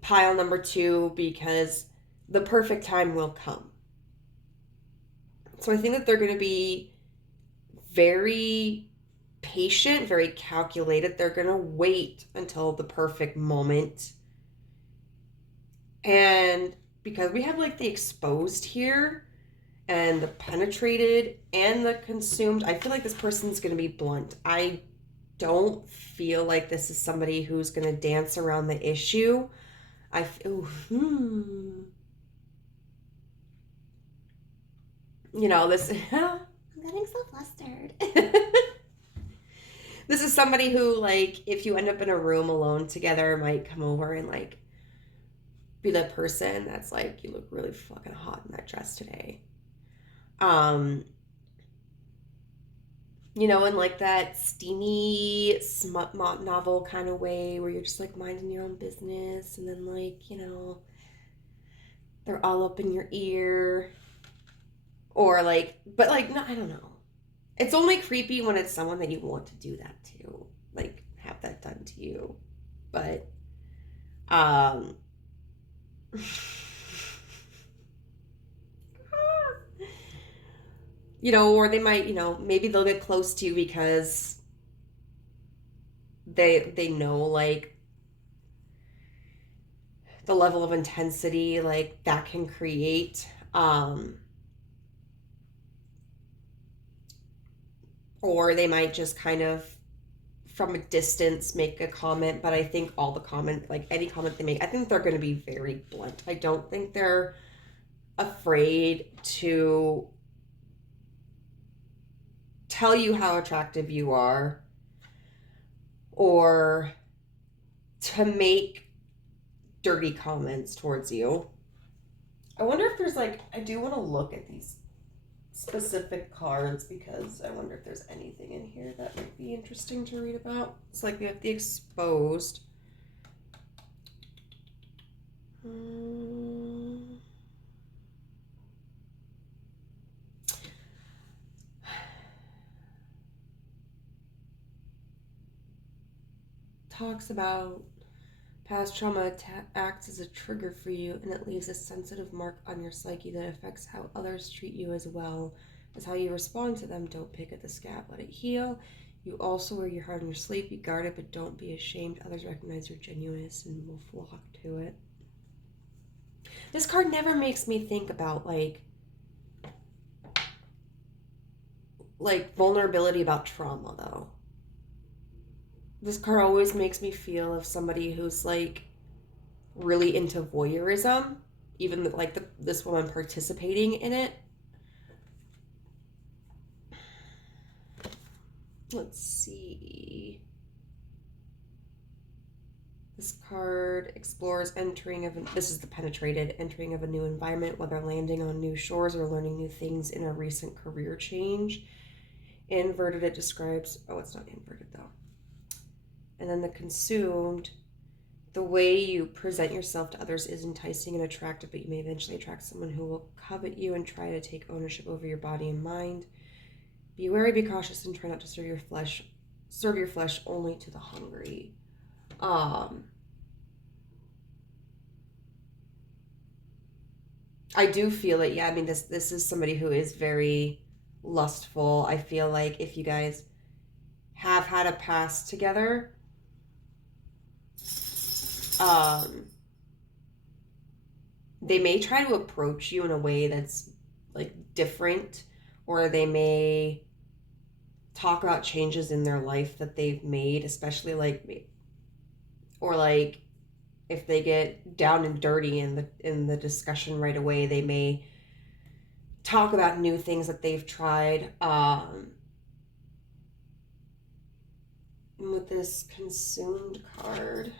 pile number 2 because the perfect time will come. So I think that they're going to be very patient, very calculated. They're going to wait until the perfect moment. And because we have like the exposed here and the penetrated and the consumed, I feel like this person's going to be blunt. I don't feel like this is somebody who's going to dance around the issue. I feel, you know, this, I'm getting so flustered. This is somebody who, like, if you end up in a room alone together, might come over and, like, be that person that's like, you look really fucking hot in that dress today. You know, in like that steamy smut novel kind of way where you're just like minding your own business and then like, you know, they're all up in your ear. Or like, but like, no, I don't know. It's only creepy when it's someone that you want to do that to. Like, have that done to you. But, you know, or they might, you know, maybe they'll get close to you because they know like the level of intensity like that can create. Or they might just kind of from a distance make a comment, but I think all the comment, like any comment they make, I think they're going to be very blunt. I don't think they're afraid to tell you how attractive you are or to make dirty comments towards you. I wonder if there's like, I do want to look at these specific cards because I wonder if there's anything in here that might be interesting to read about. It's like we have the exposed. Talks about past trauma acts as a trigger for you, and it leaves a sensitive mark on your psyche that affects how others treat you as well as how you respond to them. Don't pick at the scab, let it heal. You also wear your heart on your sleeve. You guard it, but don't be ashamed. Others recognize your genuineness and will flock to it. This card never makes me think about like vulnerability about trauma, though. This card always makes me feel of somebody who's like really into voyeurism, even like this woman participating in it. Let's see. This card explores this is the penetrated, entering of a new environment, whether landing on new shores or learning new things in a recent career change. Inverted, it describes, oh, it's not inverted though. And then the consumed, the way you present yourself to others is enticing and attractive, but you may eventually attract someone who will covet you and try to take ownership over your body and mind. Be wary, be cautious, and try not to serve your flesh serve your flesh only to the hungry. I do feel it. Yeah, I mean, this is somebody who is very lustful. I feel like if you guys have had a past together, they may try to approach you in a way that's like different, or they may talk about changes in their life that they've made, especially like, or like if they get down and dirty in the discussion right away, they may talk about new things that they've tried. With this consumed card,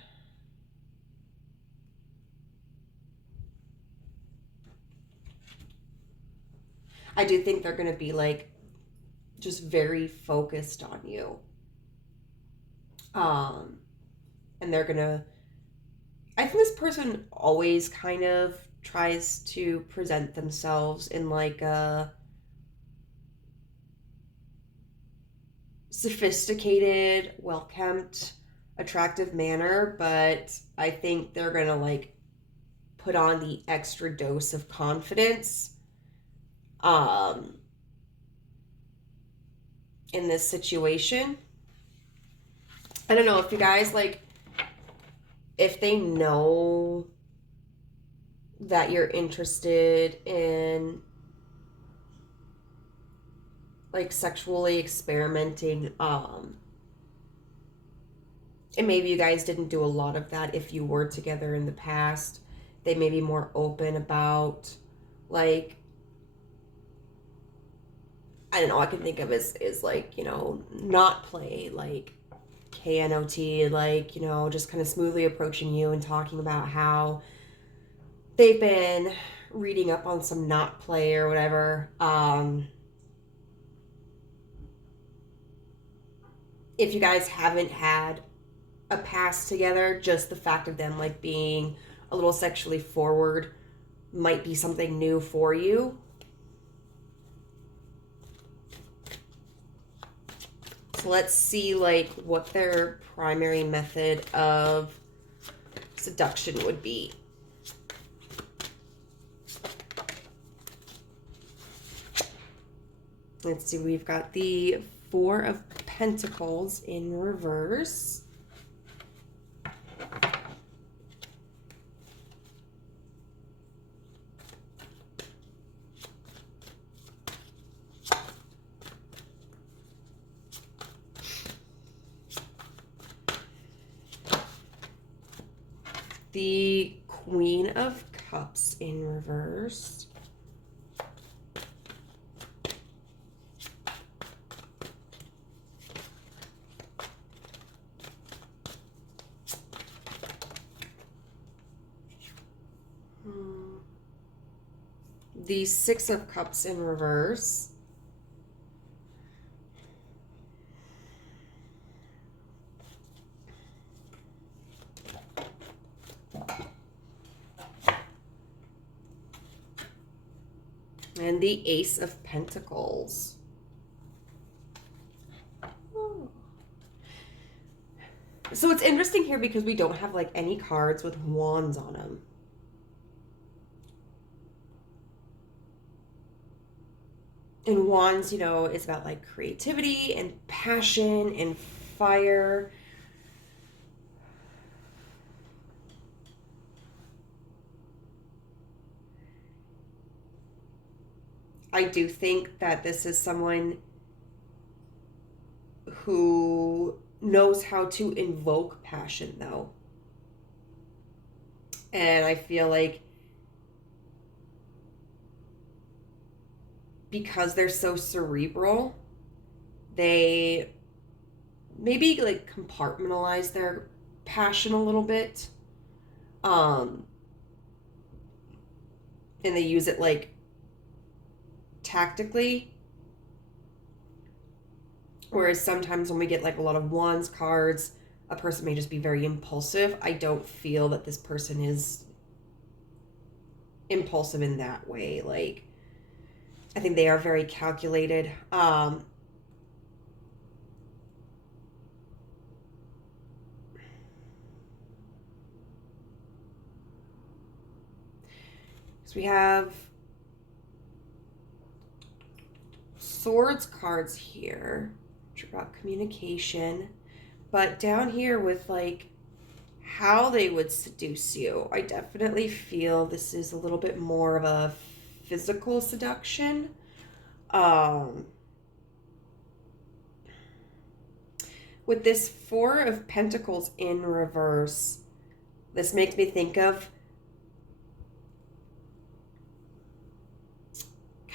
I do think they're going to be like just very focused on you. And they're going to, I think this person always kind of tries to present themselves in like a sophisticated, well-kept, attractive manner, but I think they're going to like put on the extra dose of confidence in this situation. I don't know if you guys like, if they know that you're interested in like sexually experimenting, and maybe you guys didn't do a lot of that if you were together in the past, they may be more open about like, I don't know, I can think of is like, you know, not play, like KNOT, like, you know, just kind of smoothly approaching you and talking about how they've been reading up on some not play or whatever. If you guys haven't had a past together, just the fact of them like being a little sexually forward might be something new for you. So let's see like what their primary method of seduction would be. Let's see, we've got the Four of Pentacles in reverse. The Queen of Cups in reverse. The Six of Cups in reverse. And the Ace of Pentacles. So it's interesting here because we don't have like any cards with wands on them. And wands, you know, it's about like creativity and passion and fire. I do think that this is someone who knows how to invoke passion, though. And I feel like because they're so cerebral, they maybe like compartmentalize their passion a little bit. And they use it like tactically. Whereas sometimes when we get like a lot of wands cards, a person may just be very impulsive. I don't feel that this person is impulsive in that way. Like, I think they are very calculated. So we have Swords cards here, which are about communication. But down here with like how they would seduce you, I definitely feel this is a little bit more of a physical seduction. With this Four of Pentacles in reverse, this makes me think of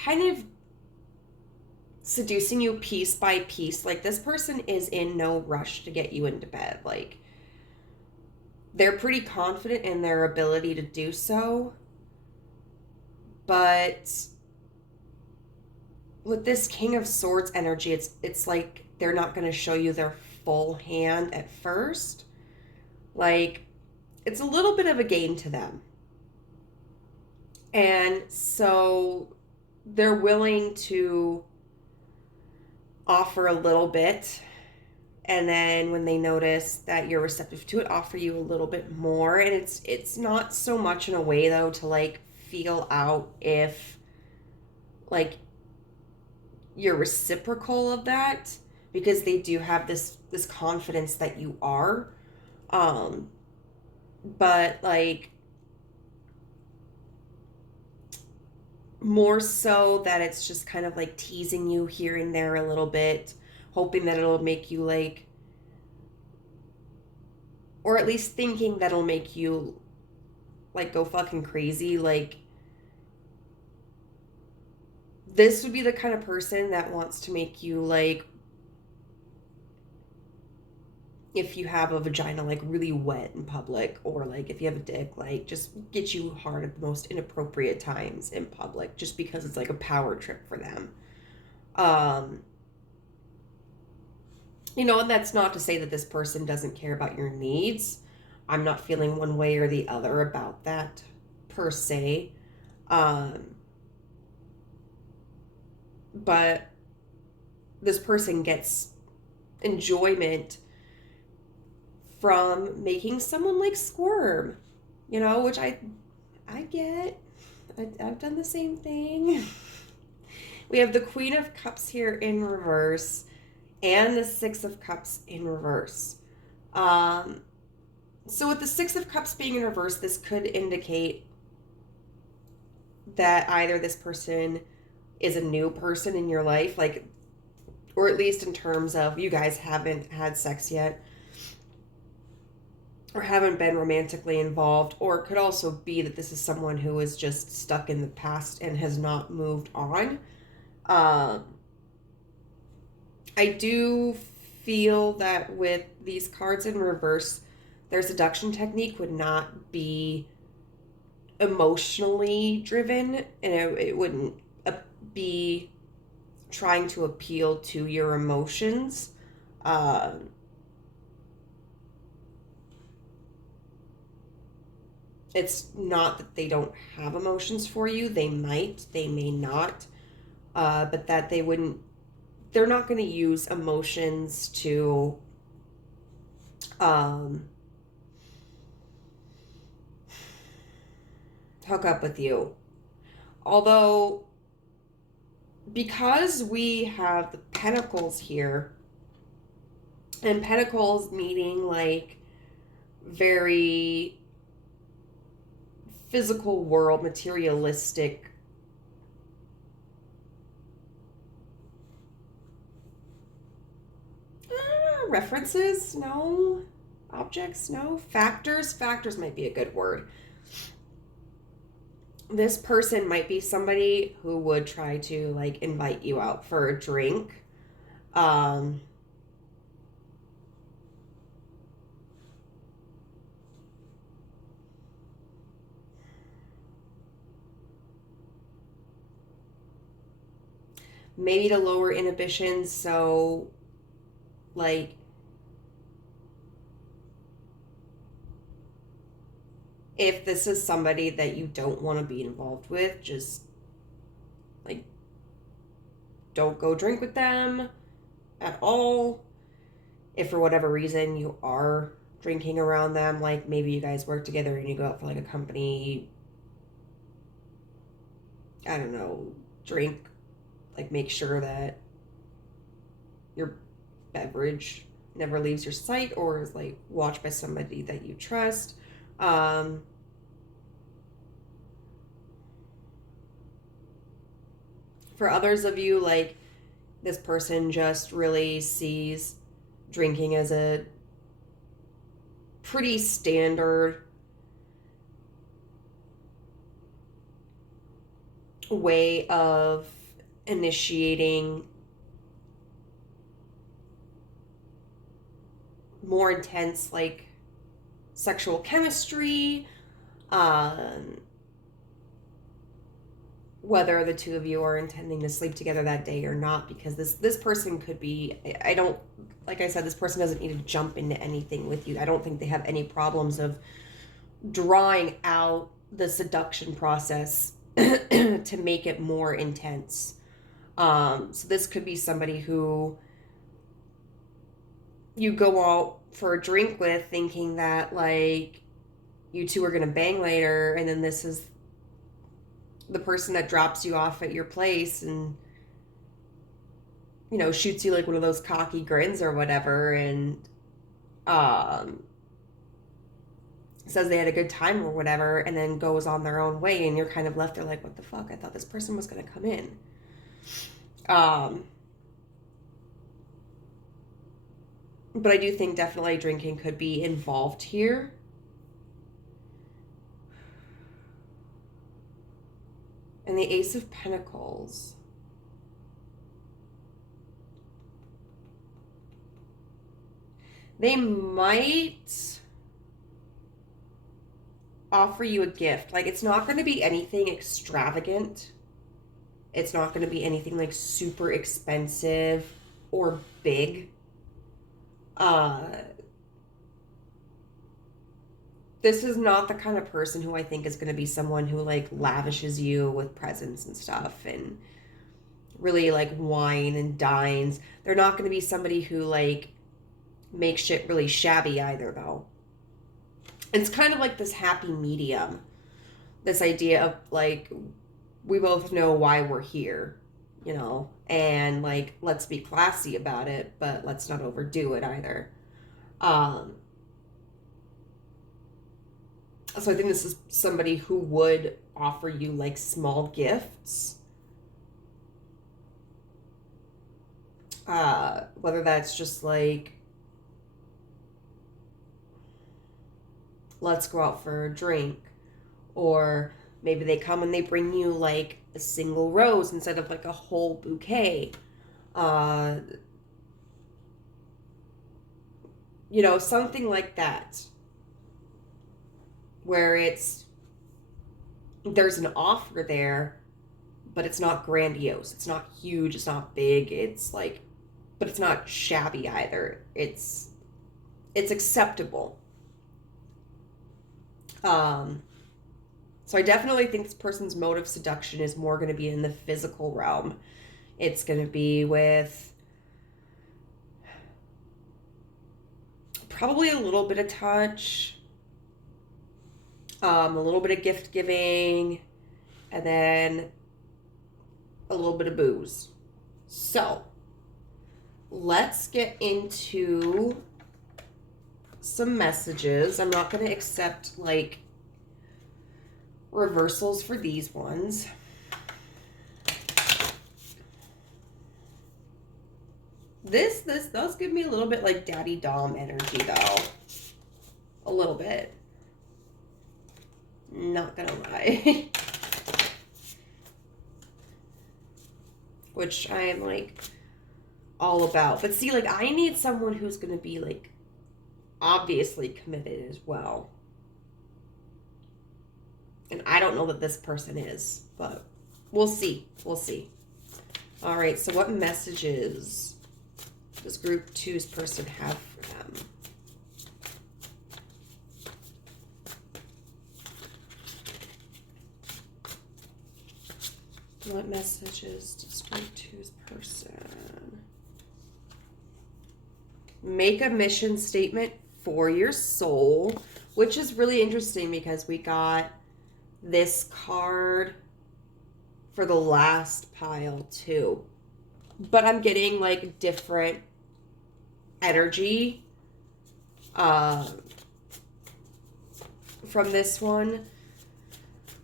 kind of seducing you piece by piece. Like, this person is in no rush to get you into bed. Like, they're pretty confident in their ability to do so. But with this King of Swords energy, it's like they're not going to show you their full hand at first. Like, it's a little bit of a game to them. And so they're willing to offer a little bit, and then when they notice that you're receptive to it, offer you a little bit more. And it's not so much in a way though to like feel out if like you're reciprocal of that, because they do have this confidence that you are, but like more so that it's just kind of like teasing you here and there a little bit, hoping that it'll make you like, or at least thinking that'll make you like go fucking crazy. Like, this would be the kind of person that wants to make you like, if you have a vagina, like really wet in public, or like if you have a dick, like just get you hard at the most inappropriate times in public, just because it's like a power trip for them. And that's not to say that this person doesn't care about your needs. I'm not feeling one way or the other about that per se. But this person gets enjoyment from making someone like squirm, which I get. I've done the same thing. We have the Queen of Cups here in reverse and the Six of Cups in reverse. So with the Six of Cups being in reverse, this could indicate that either this person is a new person in your life, like, or at least in terms of you guys haven't had sex yet, or haven't been romantically involved, or it could also be that this is someone who is just stuck in the past and has not moved on. I do feel that with these cards in reverse, their seduction technique would not be emotionally driven, and it wouldn't be trying to appeal to your emotions. It's not that they don't have emotions for you. They might, they may not, but that they're not going to use emotions to hook up with you. Although, because we have the Pentacles here, and Pentacles meaning like very physical world, materialistic, references, no. Objects, no. Factors might be a good word. This person might be somebody who would try to like invite you out for a drink. Maybe to lower inhibitions, so like if this is somebody that you don't want to be involved with, just like don't go drink with them at all. If for whatever reason you are drinking around them, like maybe you guys work together and you go out for like a company I don't know, drink, like make sure that your beverage never leaves your sight or is like watched by somebody that you trust. For others of you, like this person just really sees drinking as a pretty standard way of initiating more intense, like sexual chemistry, whether the two of you are intending to sleep together that day or not, because this person could be, I don't, like I said, this person doesn't need to jump into anything with you. I don't think they have any problems of drawing out the seduction process to make it more intense. So this could be somebody who you go out for a drink with thinking that like you two are gonna bang later, and then this is the person that drops you off at your place and shoots you like one of those cocky grins or whatever, and says they had a good time or whatever, and then goes on their own way, and you're kind of left there like, what the fuck, I thought this person was gonna come in. But I do think definitely drinking could be involved here. And the Ace of Pentacles. They might offer you a gift. Like, it's not going to be anything extravagant. It's not going to be anything like super expensive or big. This is not the kind of person who I think is going to be someone who like lavishes you with presents and stuff and really like wine and dines. They're not going to be somebody who like makes shit really shabby either, though. It's kind of like this happy medium. This idea of like, we both know why we're here, and like, let's be classy about it, but let's not overdo it either. So I think this is somebody who would offer you like small gifts. Whether that's just like, let's go out for a drink, or maybe they come and they bring you like a single rose instead of like a whole bouquet. Something like that, where there's an offer there, but it's not grandiose, it's not huge, it's not big, it's like, but it's not shabby either. It's acceptable. So I definitely think this person's mode of seduction is more going to be in the physical realm. It's going to be with probably a little bit of touch, a little bit of gift giving, and then a little bit of booze. So let's get into some messages. I'm not going to accept like reversals for these ones. This does give me a little bit like Daddy Dom energy, though. A little bit. Not gonna lie. Which I am like all about. But see, like, I need someone who's gonna be like obviously committed as well. And I don't know that this person is, but we'll see. We'll see. All right, so what messages does group 2's person have for them? What messages does group 2's person? Make a mission statement for your soul, which is really interesting because we got this card for the last pile too. But I'm getting like different energy from this one.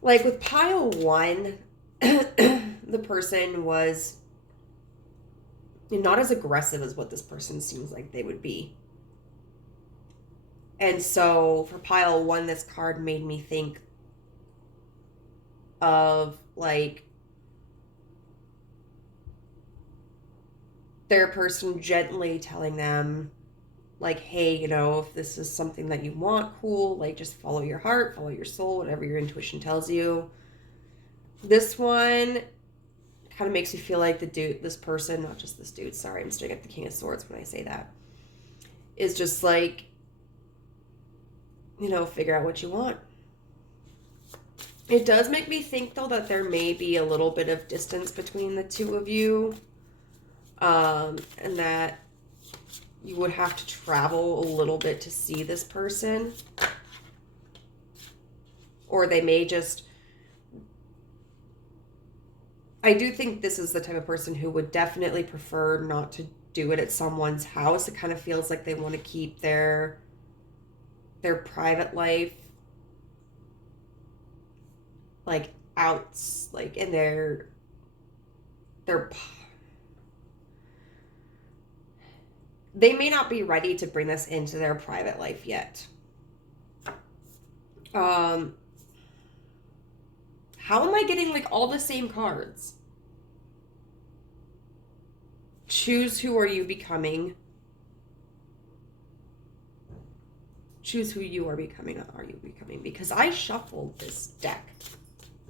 Like with pile 1, the person was not as aggressive as what this person seems like they would be. And so for pile 1, this card made me think of like their person gently telling them like, hey, you know, if this is something that you want, cool, like just follow your heart, follow your soul, whatever your intuition tells you. This one kind of makes me feel like this person, not just this dude, sorry, I'm staring at the King of Swords when I say that, is just like, you know, figure out what you want. It does make me think, though, that there may be a little bit of distance between the two of you, and that you would have to travel a little bit to see this person, or they may just... I do think this is the type of person who would definitely prefer not to do it at someone's house. It kind of feels like they want to keep their private life like out, like in their they may not be ready to bring this into their private life yet. How am I getting like all the same cards? Choose who are you becoming. Choose who you are becoming, not are you becoming. Because I shuffled this deck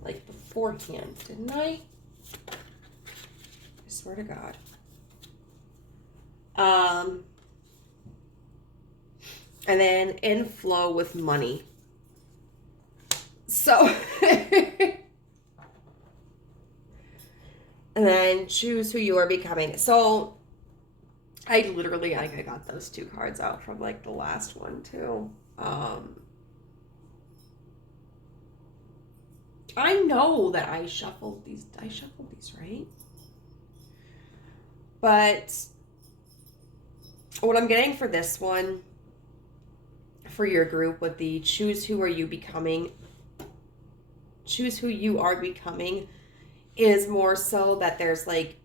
like beforehand, didn't I? I swear to God. And then in flow with money. So, and then choose who you are becoming. So, I literally, I got those two cards out from like the last one too. I know that I shuffled these, right? But what I'm getting for this one, for your group, with the choose who are you becoming, choose who you are becoming, is more so that there's like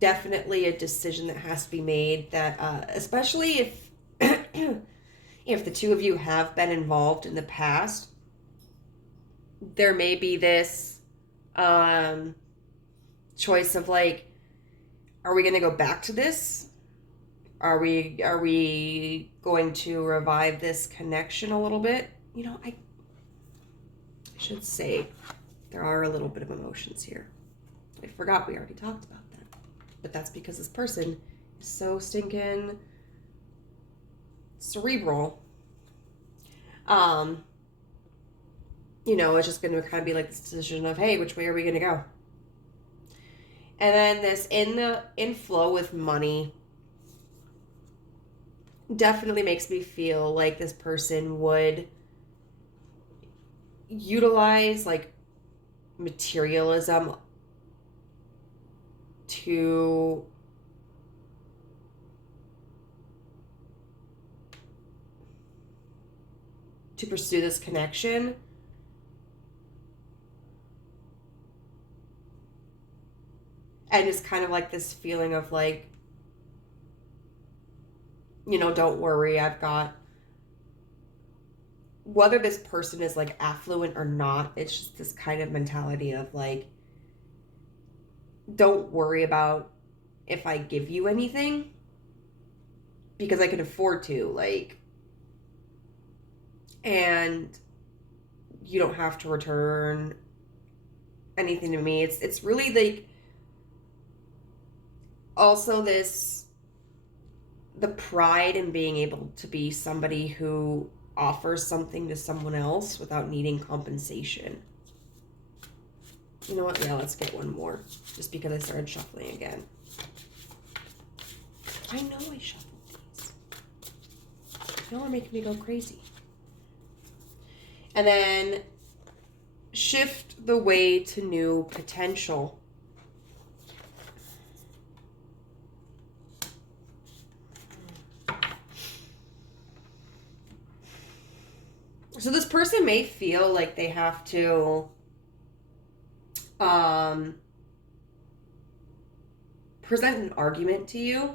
definitely a decision that has to be made, that especially if if the two of you have been involved in the past, there may be this choice of like, are we going to go back to this? Are we going to revive this connection a little bit? You know, I should say there are a little bit of emotions here. I forgot we already talked about that. But that's because this person is so stinking cerebral. You know, it's just going to kind of be like this decision of, hey, which way are we going to go? And then this in flow with money definitely makes me feel like this person would utilize like materialism to pursue this connection. And it's kind of like this feeling of like, you know, don't worry, I've got, whether this person is like affluent or not, it's just this kind of mentality of like, don't worry about if I give you anything, because I can afford to, like, and you don't have to return anything to me. It's really like also the pride in being able to be somebody who offers something to someone else without needing compensation. You know what? Yeah, let's get one more. Just because I started shuffling again. I know I shuffled these. Y'all are making me go crazy. And then shift the way to new potential. So this person may feel like they have to present an argument to you,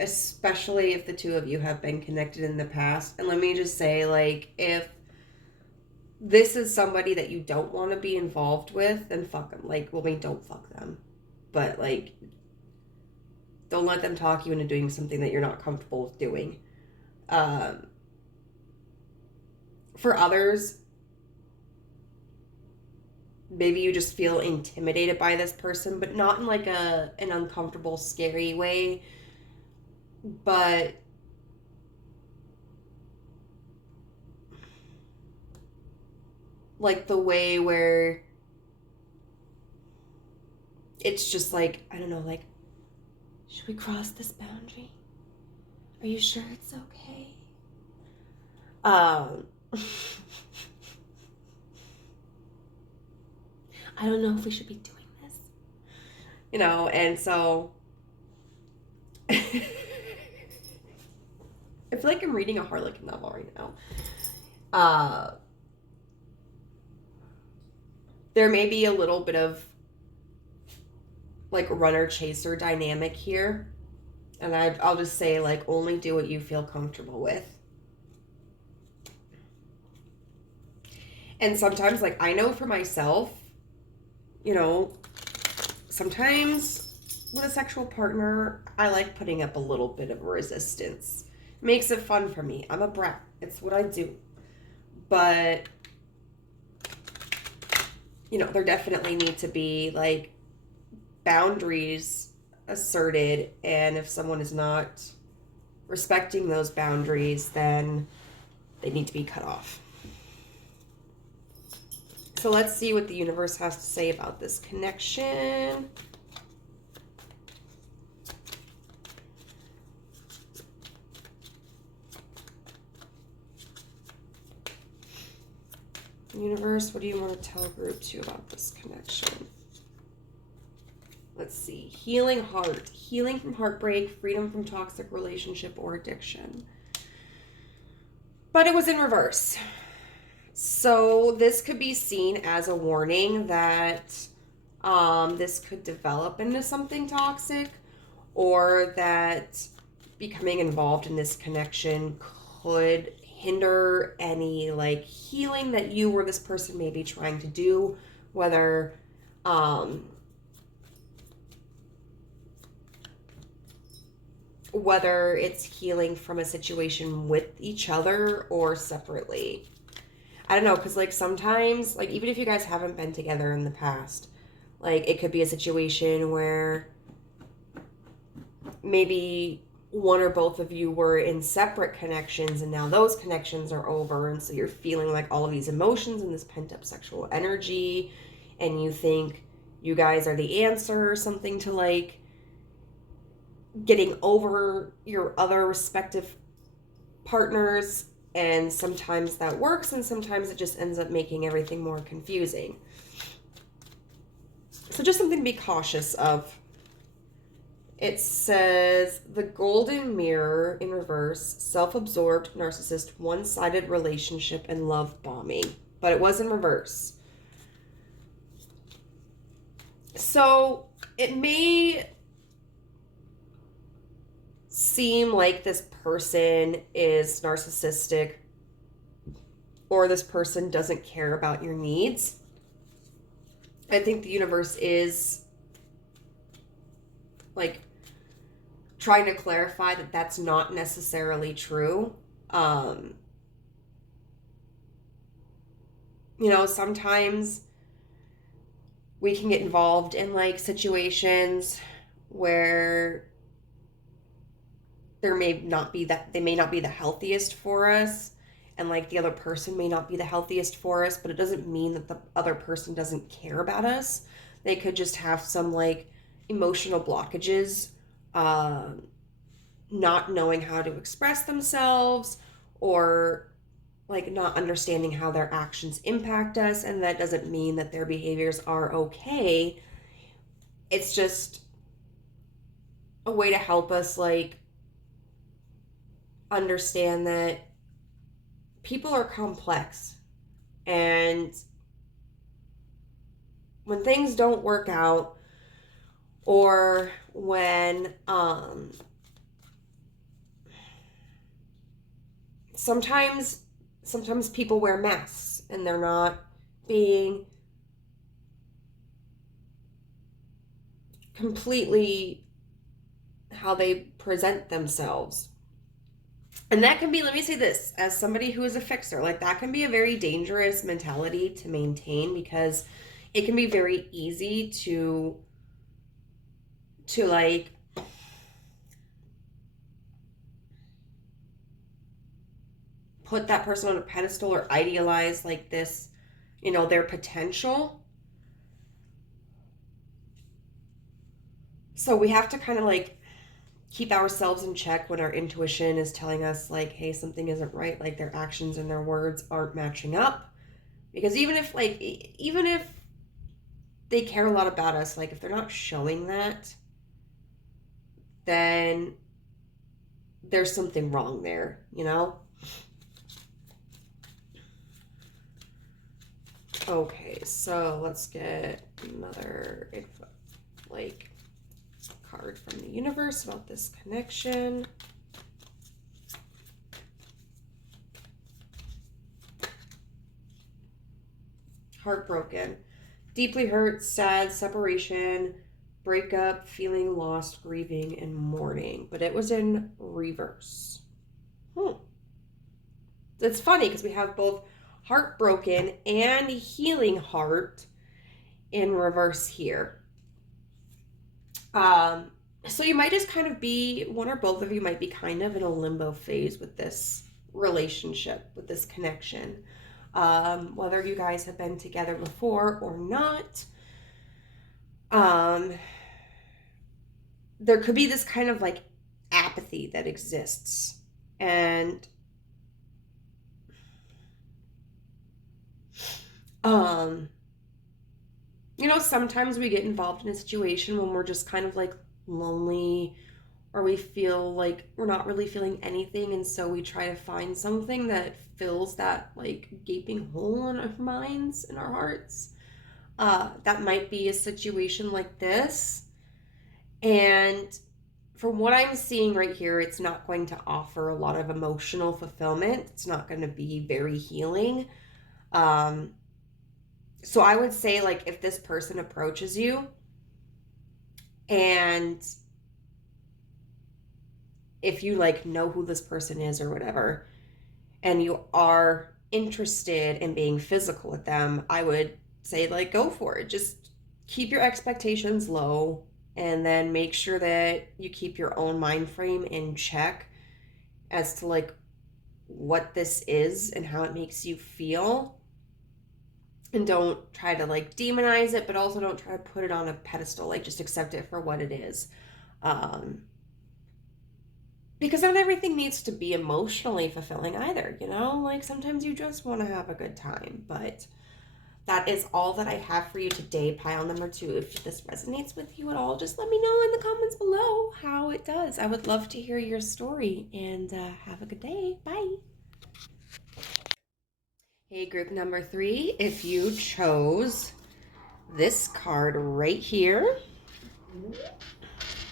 especially if the two of you have been connected in the past. And let me just say, like, if this is somebody that you don't want to be involved with, then fuck them. Like, well, I mean, don't fuck them. But, like, don't let them talk you into doing something that you're not comfortable with doing. For others, maybe you just feel intimidated by this person, but not in like an uncomfortable, scary way, but like the way where it's just like, I don't know, like, should we cross this boundary? Are you sure it's okay? I don't know if we should be doing this. You know, and so I feel like I'm reading a Harlequin novel right now. There may be a little bit of like runner-chaser dynamic here. And I'll just say, like, only do what you feel comfortable with. And sometimes, like, I know for myself, you know, sometimes with a sexual partner, I like putting up a little bit of resistance. Makes it fun for me. I'm a brat. It's what I do. But, you know, there definitely need to be, like, boundaries asserted. And if someone is not respecting those boundaries, then they need to be cut off. So let's see what the universe has to say about this connection. Universe, what do you want to tell group 2 about this connection? Let's see. Healing heart. Healing from heartbreak, freedom from toxic relationship or addiction. But it was in reverse. So this could be seen as a warning that this could develop into something toxic, or that becoming involved in this connection could hinder any like healing that you or this person may be trying to do, whether it's healing from a situation with each other or separately. I don't know, because like sometimes, like even if you guys haven't been together in the past, like it could be a situation where maybe one or both of you were in separate connections and now those connections are over, and so you're feeling like all of these emotions and this pent up sexual energy, and you think you guys are the answer or something to like getting over your other respective partners. And sometimes that works, and sometimes it just ends up making everything more confusing. So just something to be cautious of. It says, the golden mirror in reverse, self-absorbed, narcissist, one-sided relationship, and love bombing. But it was in reverse. So it may seem like this person is narcissistic, or this person doesn't care about your needs. I think the universe is like trying to clarify that that's not necessarily true. You know, sometimes we can get involved in like situations where they may not be the healthiest for us, and like the other person may not be the healthiest for us, but it doesn't mean that the other person doesn't care about us. They could just have some like emotional blockages, not knowing how to express themselves, or like not understanding how their actions impact us, and that doesn't mean that their behaviors are okay. It's just a way to help us like understand that people are complex, and when things don't work out, or when sometimes people wear masks and they're not being completely how they present themselves. And that can be, let me say this, as somebody who is a fixer, like that can be a very dangerous mentality to maintain, because it can be very easy to like put that person on a pedestal or idealize like this, you know, their potential. So we have to kind of like keep ourselves in check when our intuition is telling us like, hey, something isn't right, like their actions and their words aren't matching up. Because even if they care a lot about us, like if they're not showing that, then there's something wrong there, you know? Okay, so let's get another like card from the universe about this connection. Heartbroken, deeply hurt, sad, separation, breakup, feeling lost, grieving, and mourning. But it was in reverse. It's funny because we have both heartbroken and healing heart in reverse here. So you might just kind of be, one or both of you might be kind of in a limbo phase with this relationship, with this connection. Whether you guys have been together before or not, there could be this kind of like apathy that exists. And you know, sometimes we get involved in a situation when we're just kind of like lonely, or we feel like we're not really feeling anything, and so we try to find something that fills that like gaping hole in our minds and our hearts. That might be a situation like this. And from what I'm seeing right here, it's not going to offer a lot of emotional fulfillment. It's not going to be very healing. So I would say, like, if this person approaches you and if you like know who this person is or whatever, and you are interested in being physical with them, I would say like go for it. Just keep your expectations low, and then make sure that you keep your own mind frame in check as to like what this is and how it makes you feel. And don't try to like demonize it, but also don't try to put it on a pedestal. Like just accept it for what it is. Because not everything needs to be emotionally fulfilling either, you know? Like sometimes you just want to have a good time. But that is all that I have for you today, pile number 2. If this resonates with you at all, just let me know in the comments below how it does. I would love to hear your story, and have a good day. Bye. Hey, group number 3, if you chose this card right here,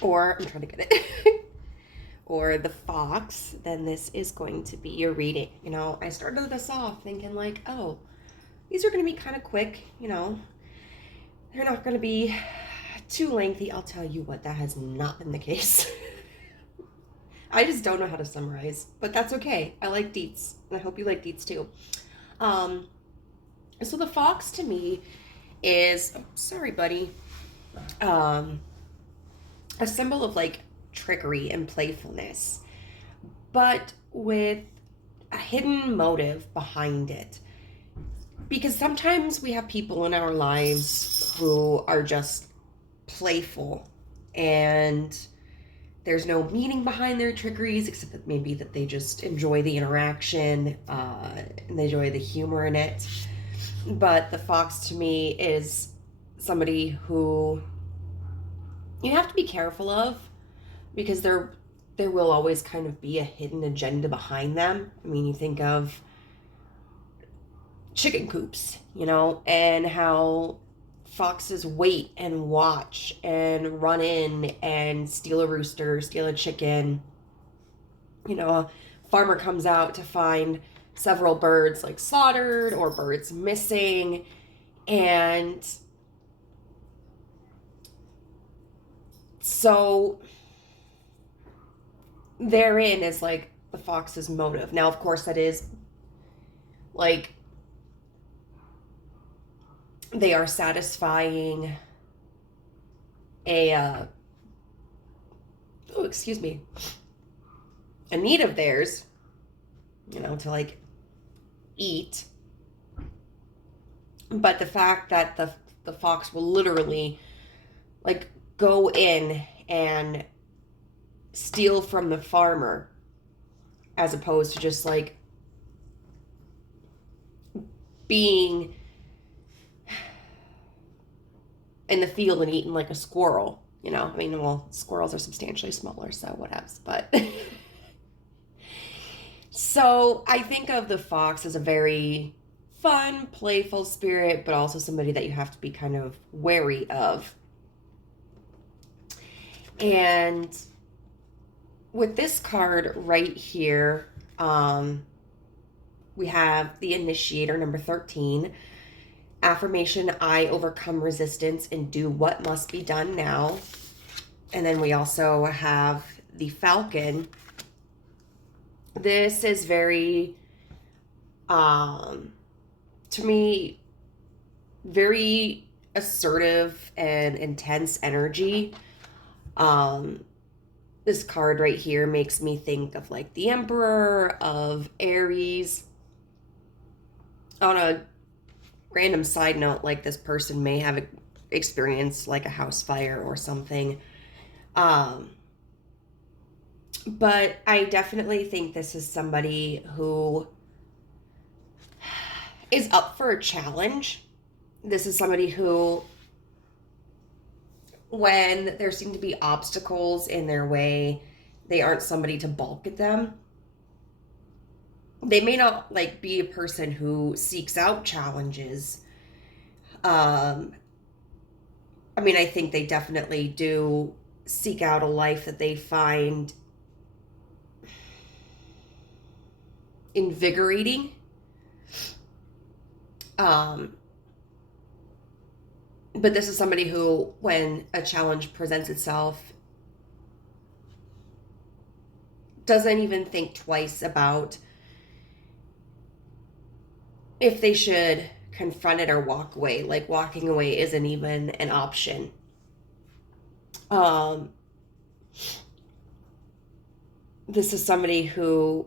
or I'm trying to get it, or the fox, then this is going to be your reading. You know, I started this off thinking like, oh, these are going to be kind of quick, you know, they're not going to be too lengthy. I'll tell you what, that has not been the case. I just don't know how to summarize, but that's okay. I like deets, and I hope you like deets too. So the fox to me is, oh, sorry, buddy, a symbol of like trickery and playfulness, but with a hidden motive behind it. Because sometimes we have people in our lives who are just playful and there's no meaning behind their trickeries, except that maybe that they just enjoy the interaction, and they enjoy the humor in it. But the fox to me is somebody who you have to be careful of, because there will always kind of be a hidden agenda behind them. I mean, you think of chicken coops, and how foxes wait and watch and run in and steal a rooster, steal a chicken. A farmer comes out to find several birds like slaughtered or birds missing, and so therein is like the fox's motive. Now, of course, that is like they are satisfying a need of theirs, to like eat. But the fact that the fox will literally like go in and steal from the farmer, as opposed to just like being in the field and eating like a squirrel, I mean, well, squirrels are substantially smaller, so whatevs, but so I think of the fox as a very fun, playful spirit, but also somebody that you have to be kind of wary of. And with this card right here, we have the Initiator, number 13. Affirmation, I overcome resistance and do what must be done now. And then we also have the Falcon. This is very, to me, very assertive and intense energy. This card right here makes me think of like the Emperor, of Aries. On a random side note, like this person may have experienced like a house fire or something. But I definitely think this is somebody who is up for a challenge. This is somebody who, when there seem to be obstacles in their way, they aren't somebody to balk at them. They may not like be a person who seeks out challenges. I mean, I think they definitely do seek out a life that they find invigorating. But this is somebody who, when a challenge presents itself, doesn't even think twice about if they should confront it or walk away. Like, walking away isn't even an option. This is somebody who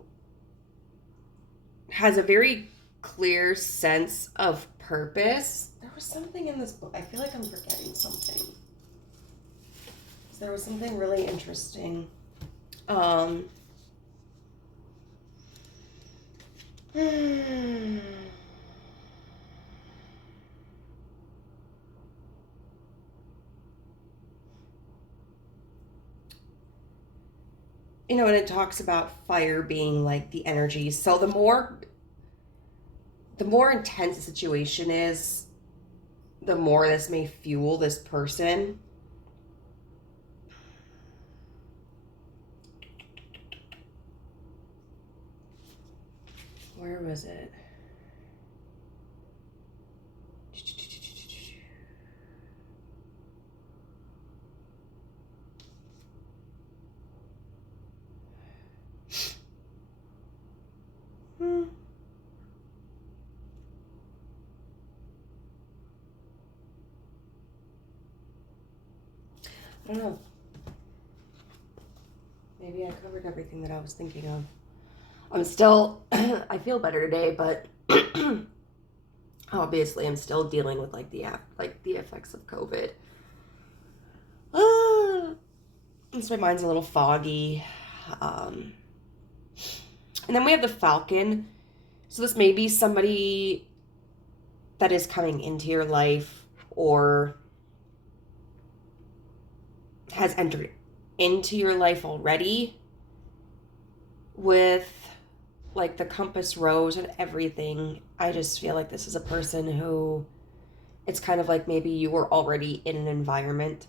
has a very clear sense of purpose. There was something in this book. I feel like I'm forgetting something. There was something really interesting. And it talks about fire being like the energy. So the more intense the situation is, the more this may fuel this person. Where was it? I don't know. Maybe I covered everything that I was thinking of. I'm still, I feel better today, but obviously I'm still dealing with like the effects of COVID. So my mind's a little foggy. And then we have the Falcon. So this may be somebody that is coming into your life or has entered into your life already with like the compass rose and everything. I just feel like this is a person who, it's kind of like maybe you were already in an environment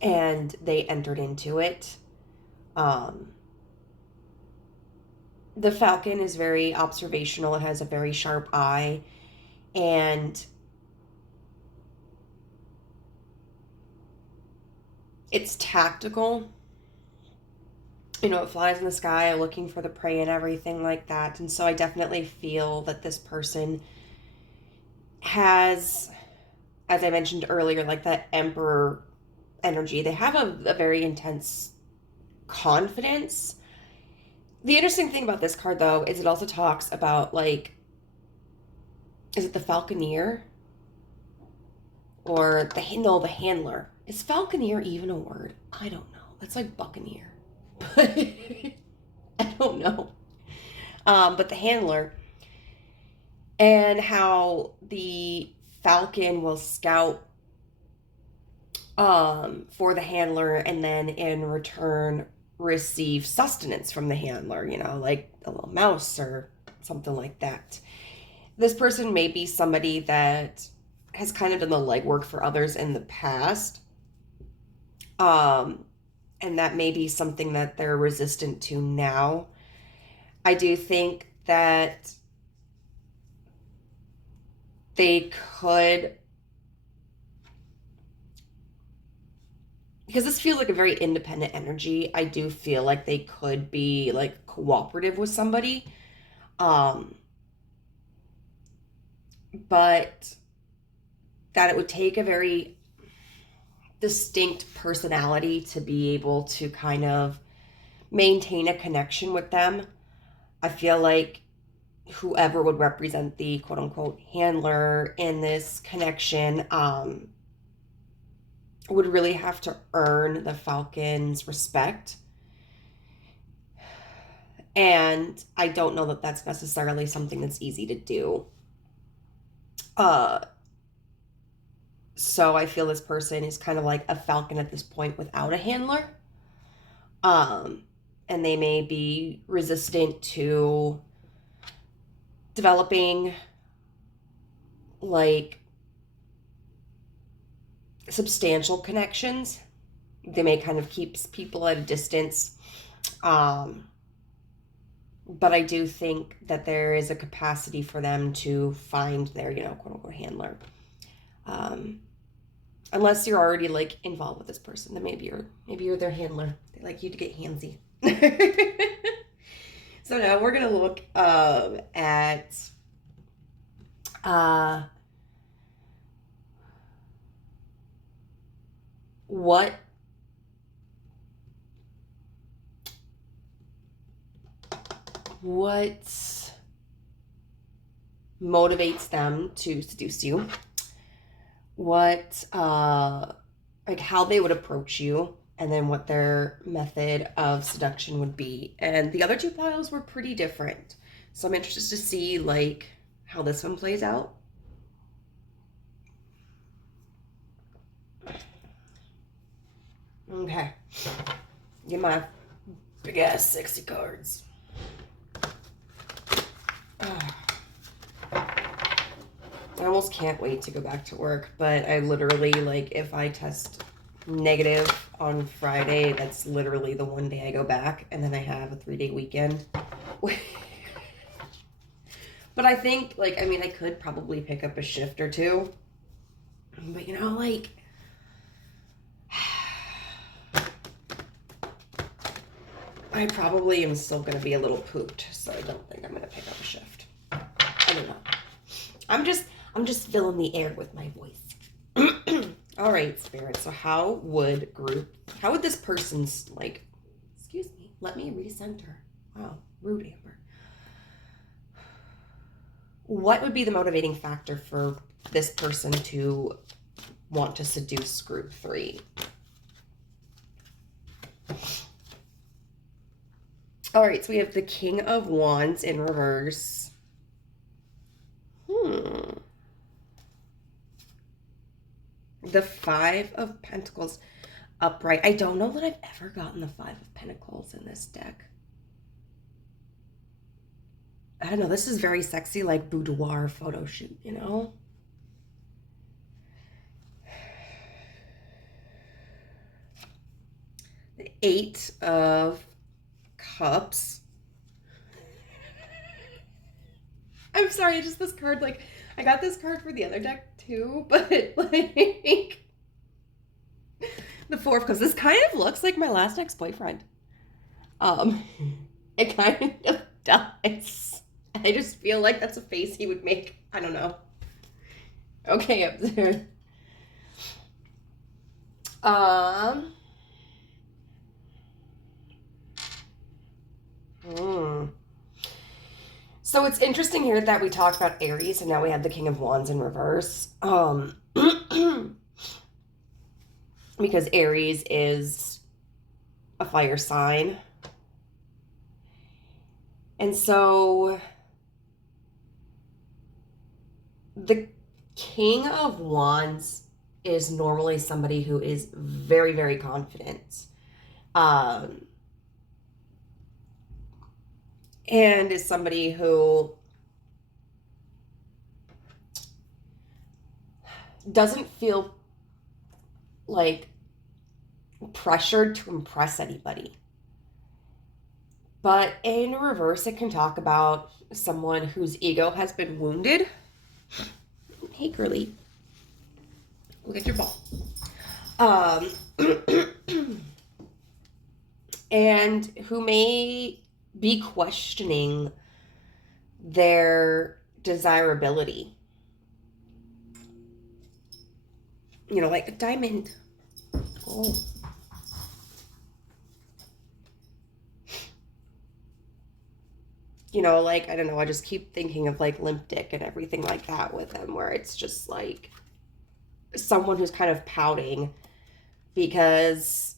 and they entered into it. The Falcon is very observational. It has a very sharp eye, and it's tactical. You know, it flies in the sky looking for the prey and everything like that. And so I definitely feel that this person has, as I mentioned earlier, like that Emperor energy. They have a very intense confidence. The interesting thing about this card, though, is it also talks about, like, is it the Falconeer? Or the Handler. Is Falconeer even a word? I don't know. That's like Buccaneer. But I don't know. But the Handler. And how the Falcon will scout for the Handler and then in return receive sustenance from the Handler, you know, like a little mouse or something like that. This person may be somebody that has kind of done the legwork for others in the past. And that may be something that they're resistant to now. I do think that they could, because this feels like a very independent energy, I do feel like they could be like cooperative with somebody. But that it would take a very distinct personality to be able to kind of maintain a connection with them. I feel like whoever would represent the quote unquote handler in this connection would really have to earn the Falcon's respect. And I don't know that that's necessarily something that's easy to do. So I feel this person is kind of like a Falcon at this point without a handler. And they may be resistant to developing like substantial connections. They may kind of keep people at a distance. But I do think that there is a capacity for them to find their, you know, quote unquote handler. Unless you're already like involved with this person, then maybe you're their handler. They like you to get handsy. So now we're gonna look at what motivates them to seduce you, what like how they would approach you, and then what their method of seduction would be. And the other two piles were pretty different, so I'm interested to see like how this one plays out. Okay, get my big ass sexy cards. I almost can't wait to go back to work, but I literally, like, if I test negative on Friday, that's literally the one day I go back, and then I have a 3-day weekend. But I think, like, I mean, I could probably pick up a shift or two, but, you know, like, I probably am still going to be a little pooped, so I don't think I'm going to pick up a shift. I don't know. I'm just filling the air with my voice. All right, Spirit. So how would this person's, like, excuse me, let me recenter. Wow, rude, Amber. What would be the motivating factor for this person to want to seduce group 3? All right, so we have the King of Wands in reverse. The Five of Pentacles upright. I don't know that I've ever gotten the Five of Pentacles in this deck. I don't know. This is very sexy, like boudoir photo shoot, you know? The Eight of Cups. I'm sorry, just this card, like, I got this card for the other deck too, but like, the Four of Cups. This kind of looks like my last ex-boyfriend. It kind of does. I just feel like that's a face he would make. I don't know. Okay, up there. So it's interesting here that we talked about Aries and now we have the King of Wands in reverse. Because Aries is a fire sign. And so the King of Wands is normally somebody who is very, very confident. And is somebody who doesn't feel like pressured to impress anybody. But in reverse, it can talk about someone whose ego has been wounded. Hey, girly. Look at your ball. And who may be questioning their desirability. You know, like a diamond. Oh. You know, like, I don't know, I just keep thinking of like limp dick and everything like that with them, where it's just like someone who's kind of pouting because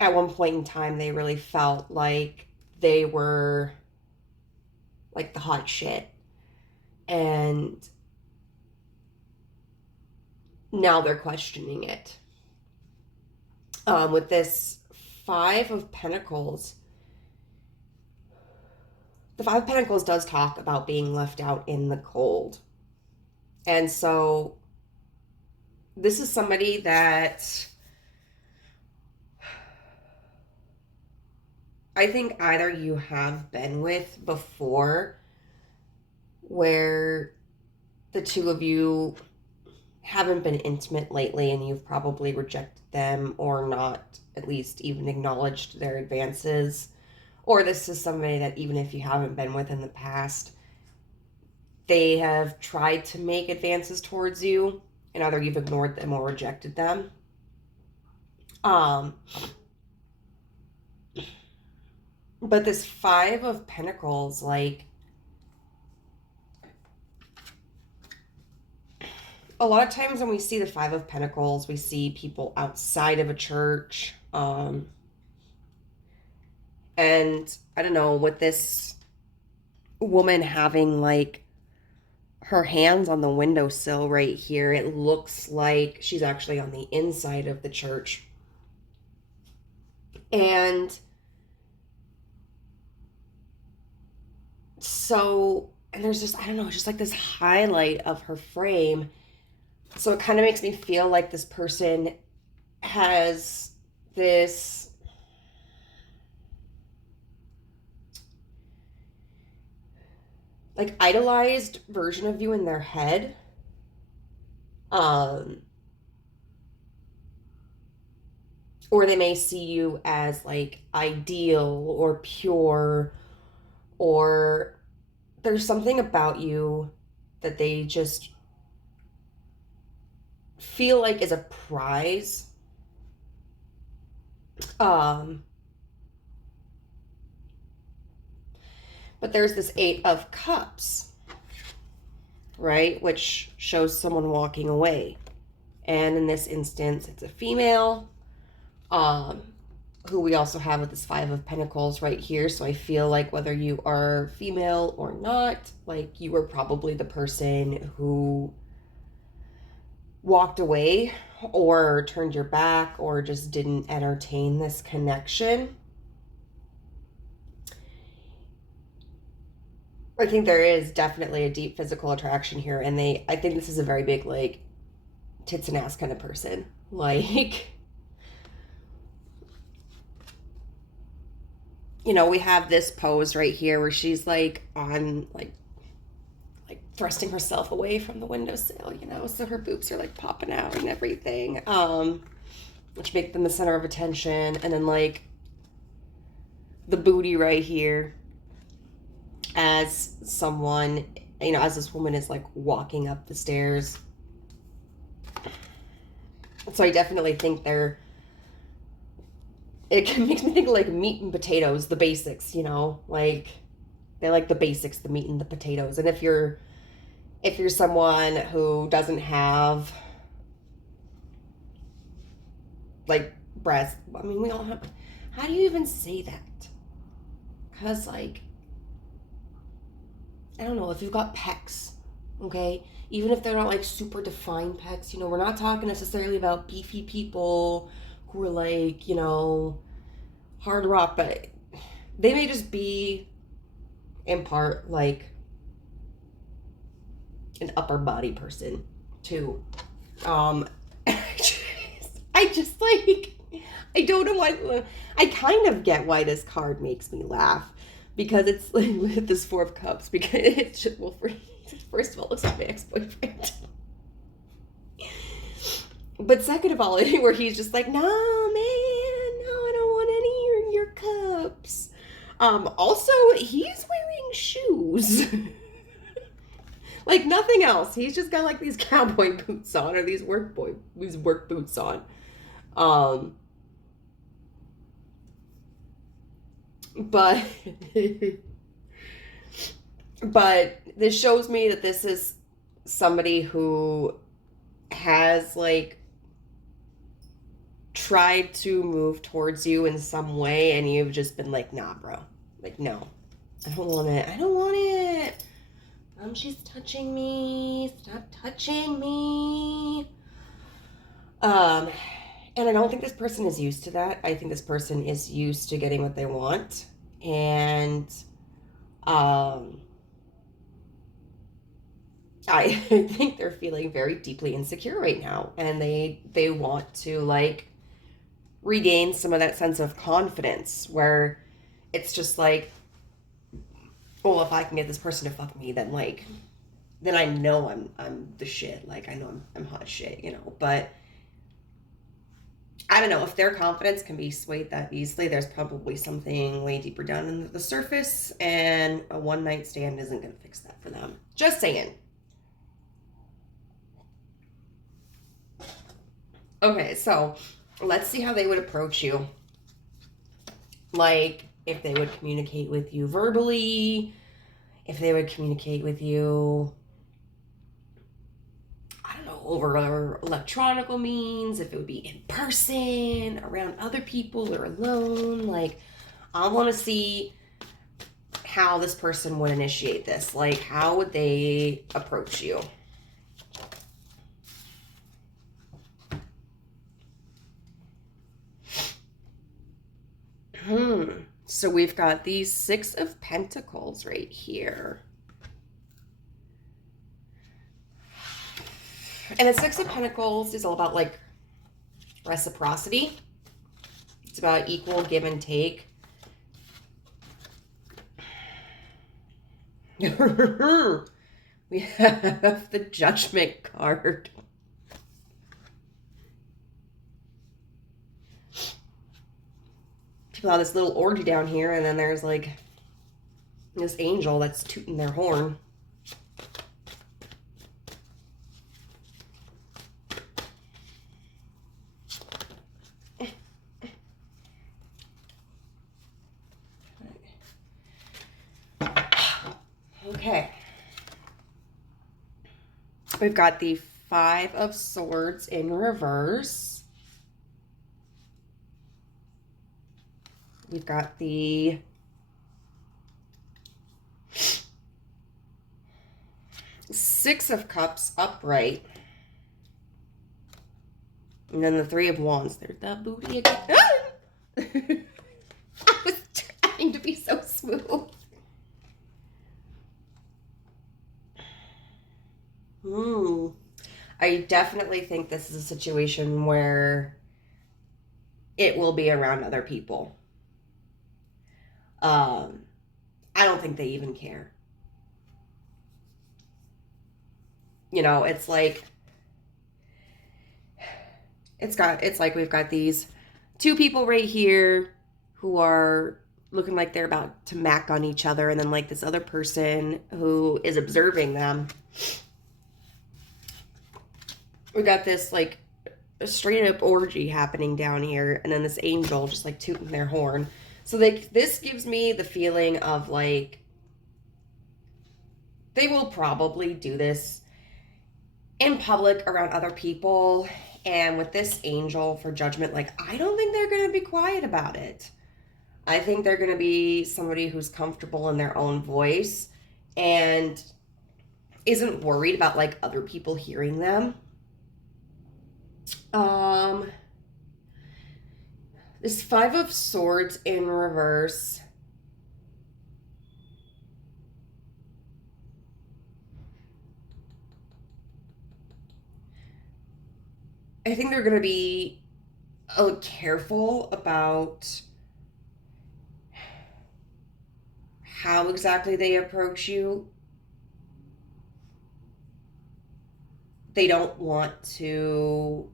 at one point in time they really felt like they were like the hot shit, and now they're questioning it. With this Five of Pentacles, the Five of Pentacles does talk about being left out in the cold. And so this is somebody that I think either you have been with before, where the two of you haven't been intimate lately and you've probably rejected them or not at least even acknowledged their advances. Or this is somebody that even if you haven't been with in the past, they have tried to make advances towards you and either you've ignored them or rejected them. But this Five of Pentacles, like, a lot of times when we see the Five of Pentacles, we see people outside of a church. And I don't know, with this woman having like her hands on the windowsill right here, it looks like she's actually on the inside of the church. And so, and there's just, I don't know, just like this highlight of her frame. So it kind of makes me feel like this person has this like idolized version of you in their head. Or they may see you as like ideal or pure, or there's something about you that they just feel like is a prize. But there's this Eight of Cups, right? Which shows someone walking away. And in this instance, it's a female who we also have with this Five of Pentacles right here. So I feel like whether you are female or not, like you were probably the person who walked away or turned your back or just didn't entertain this connection. I think there is definitely a deep physical attraction here, and I think this is a very big, like, tits and ass kind of person. Like, you know, we have this pose right here where she's like on like thrusting herself away from the windowsill, you know, so her boobs are like popping out and everything, which make them the center of attention. And then like the booty right here as someone, you know, as this woman is like walking up the stairs. So I definitely think it makes me think of like meat and potatoes, the basics, you know, like they like the basics, the meat and the potatoes. And if you're someone who doesn't have like breasts, I mean, we all have, how do you even say that? Because like, I don't know, if you've got pecs, okay, even if they're not like super defined pecs, you know, we're not talking necessarily about beefy people who are like, you know, hard rock, but they may just be in part like an upper body person too. I just like, I don't know why, I kind of get why this card makes me laugh, because it's like with this Four of Cups, because it's, well, first of all, it looks like my ex-boyfriend. But second of all, where he's just like, no, man, no, I don't want any of your cups. Also, he's wearing shoes. Like nothing else. He's just got like these cowboy boots on, or these work boots on. But but this shows me that this is somebody who has like tried to move towards you in some way, and you've just been like, nah, bro. Like, no, I don't want it. I don't want it. She's touching me. Stop touching me. And I don't think this person is used to that. I think this person is used to getting what they want. And I think they're feeling very deeply insecure right now. And they want to like regain some of that sense of confidence, where it's just like, well, if I can get this person to fuck me, then like, then I know I'm the shit. Like I know I'm hot shit, you know. But I don't know if their confidence can be swayed that easily. There's probably something way deeper down under the surface, and a one night stand isn't going to fix that for them. Just saying. Okay, so let's see how they would approach you. Like, if they would communicate with you verbally, if they would communicate with you, I don't know, over electronical means, if it would be in person, around other people, or alone. Like, I want to see how this person would initiate this. Like, how would they approach you? So we've got these Six of Pentacles right here. And the Six of Pentacles is all about like reciprocity. It's about equal give and take. We have the Judgment card. People have this little orgy down here, and then there's like this angel that's tooting their horn. Okay. We've got the Five of Swords in reverse. We've got the Six of Cups upright. And then the Three of Wands. There's that booty again. I was trying to be so smooth. I definitely think this is a situation where it will be around other people. I don't think they even care. You know, it's like we've got these two people right here who are looking like they're about to mac on each other, and then like this other person who is observing them. We got this like a straight up orgy happening down here, and then this angel just like tooting their horn. So like this gives me the feeling of like they will probably do this in public around other people. And with this angel for judgment, like I don't think they're going to be quiet about it. I think they're going to be somebody who's comfortable in their own voice and isn't worried about like other people hearing them. This Five of Swords in reverse. I think they're going to be careful about how exactly they approach you. They don't want to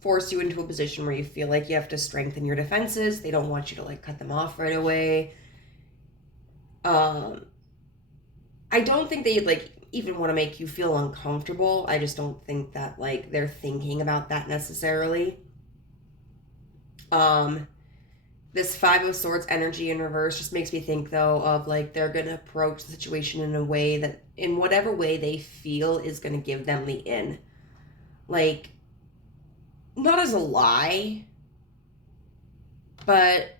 force you into a position where you feel like you have to strengthen your defenses. They don't want you to like cut them off right away. I don't think they like even want to make you feel uncomfortable. I just don't think that like they're thinking about that necessarily. This Five of Swords energy in reverse just makes me think though of like they're gonna approach the situation in a way that in whatever way they feel is gonna give them the in. Like not as a lie, but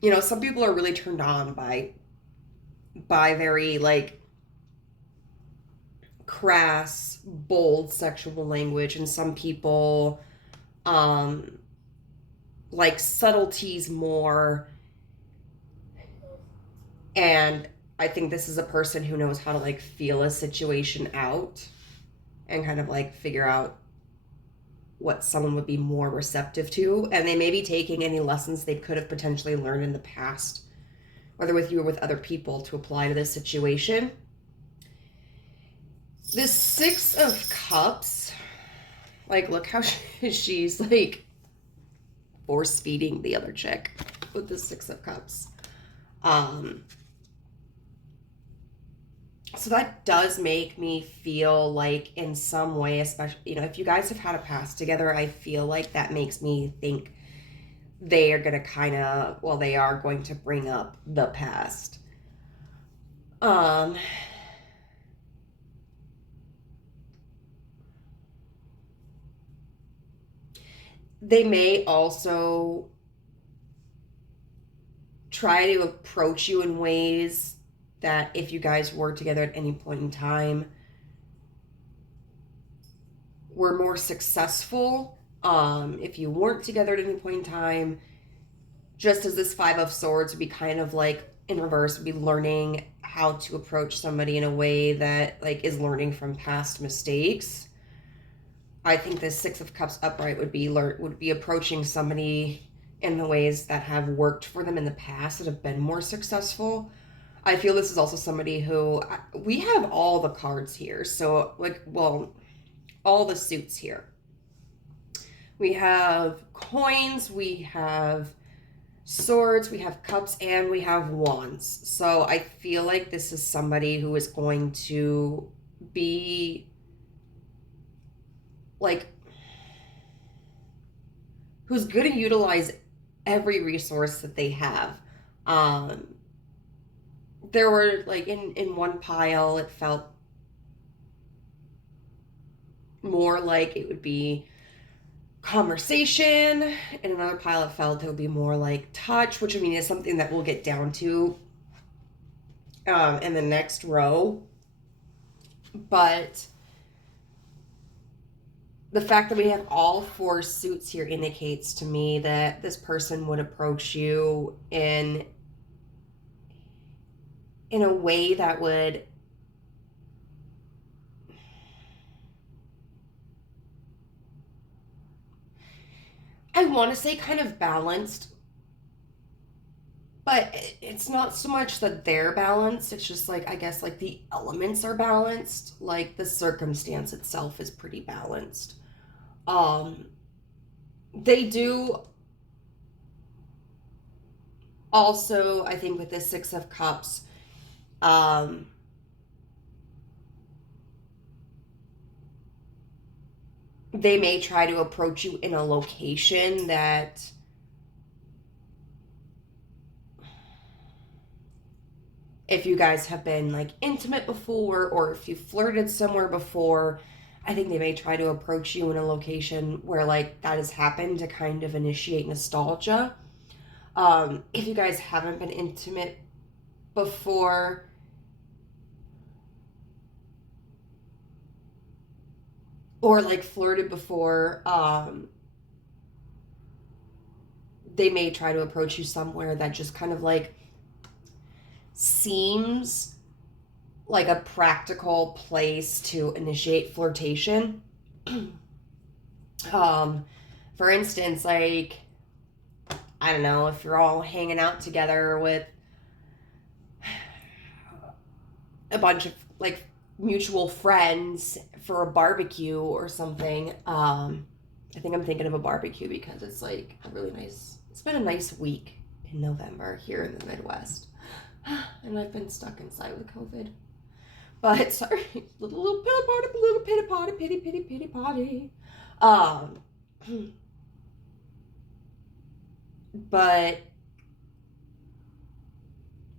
you know, some people are really turned on by very like crass, bold sexual language, and some people like subtleties more. And I think this is a person who knows how to like feel a situation out and kind of like figure out what someone would be more receptive to, and they may be taking any lessons they could have potentially learned in the past, whether with you or with other people, to apply to this situation. This Six of Cups, like look how she's like force feeding the other chick with the Six of Cups. So that does make me feel like in some way, especially, you know, if you guys have had a past together, I feel like that makes me think they are going to kind of, well, they are going to bring up the past. They may also try to approach you in ways that if you guys were together at any point in time were more successful. If you weren't together at any point in time, just as this Five of Swords would be kind of like in reverse, would be learning how to approach somebody in a way that like is learning from past mistakes. I think this Six of Cups upright would be approaching somebody in the ways that have worked for them in the past, that have been more successful. I feel this is also somebody who, we have all the cards here. So like, well, all the suits here. We have coins, we have swords, we have cups, and we have wands. So I feel like this is somebody who is going to be like, who's going to utilize every resource that they have. There were like in one pile, it felt more like it would be conversation. In another pile, it felt it would be more like touch, which I mean is something that we'll get down to in the next row. But the fact that we have all 4 suits here indicates to me that this person would approach you in a way that would I want to say kind of balanced, but it's not so much that they're balanced. It's just like, I guess, like the elements are balanced. Like the circumstance itself is pretty balanced. They do also, I think, with the 6 of Cups, they may try to approach you in a location that if you guys have been like intimate before, or if you flirted somewhere before, I think they may try to approach you in a location where like that has happened to kind of initiate nostalgia. If you guys haven't been intimate before, or like flirted before, they may try to approach you somewhere that just kind of like seems like a practical place to initiate flirtation. For instance, like, I don't know, if you're all hanging out together with a bunch of like mutual friends for a barbecue or something. I think I'm thinking of a barbecue because it's like a really nice, it's been a nice week in November here in the Midwest. And I've been stuck inside with COVID. But sorry, little pity party, little pity party, pity party. But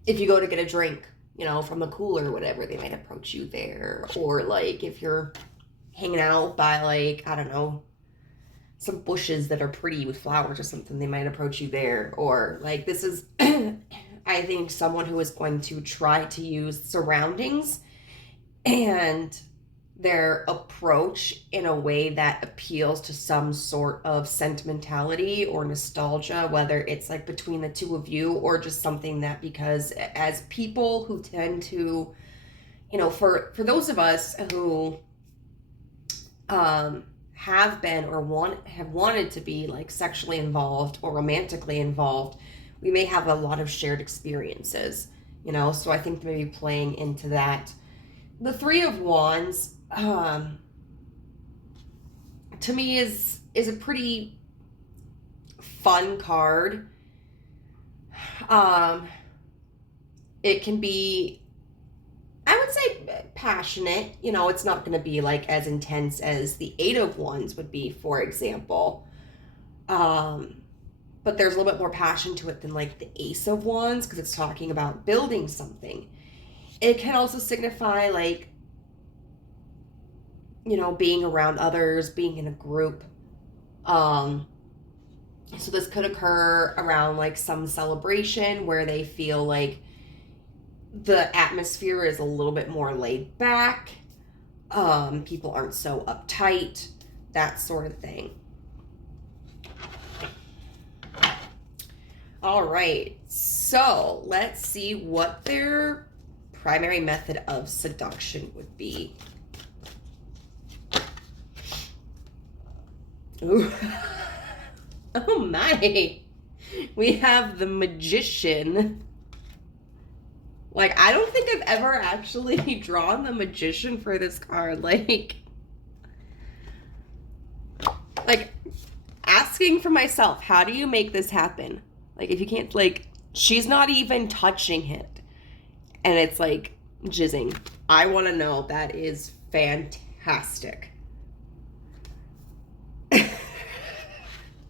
if you go to get a drink, you know, from the cooler or whatever, they might approach you there. Or like if you're hanging out by like, I don't know, some bushes that are pretty with flowers or something, they might approach you there. Or like this is I think someone who is going to try to use surroundings and their approach in a way that appeals to some sort of sentimentality or nostalgia, whether it's like between the two of you or just something that, because as people who tend to, you know, for those of us who have been or have wanted to be like sexually involved or romantically involved, we may have a lot of shared experiences, you know, so I think maybe playing into that. The 3 of Wands, to me is a pretty fun card. It can be, I would say, passionate. You know, it's not going to be like as intense as the 8 of Wands would be, for example. But there's a little bit more passion to it than like the Ace of Wands, because it's talking about building something. It can also signify like, you know, being around others, being in a group. So this could occur around like some celebration where they feel like the atmosphere is a little bit more laid back. People aren't so uptight, that sort of thing. All right, so let's see what their primary method of seduction would be. Ooh. Oh my. We have the Magician. Like, I don't think I've ever actually drawn the Magician for this card. Like asking for myself, how do you make this happen? Like, if you can't, like, she's not even touching it, and it's like jizzing. I want to know. That is fantastic.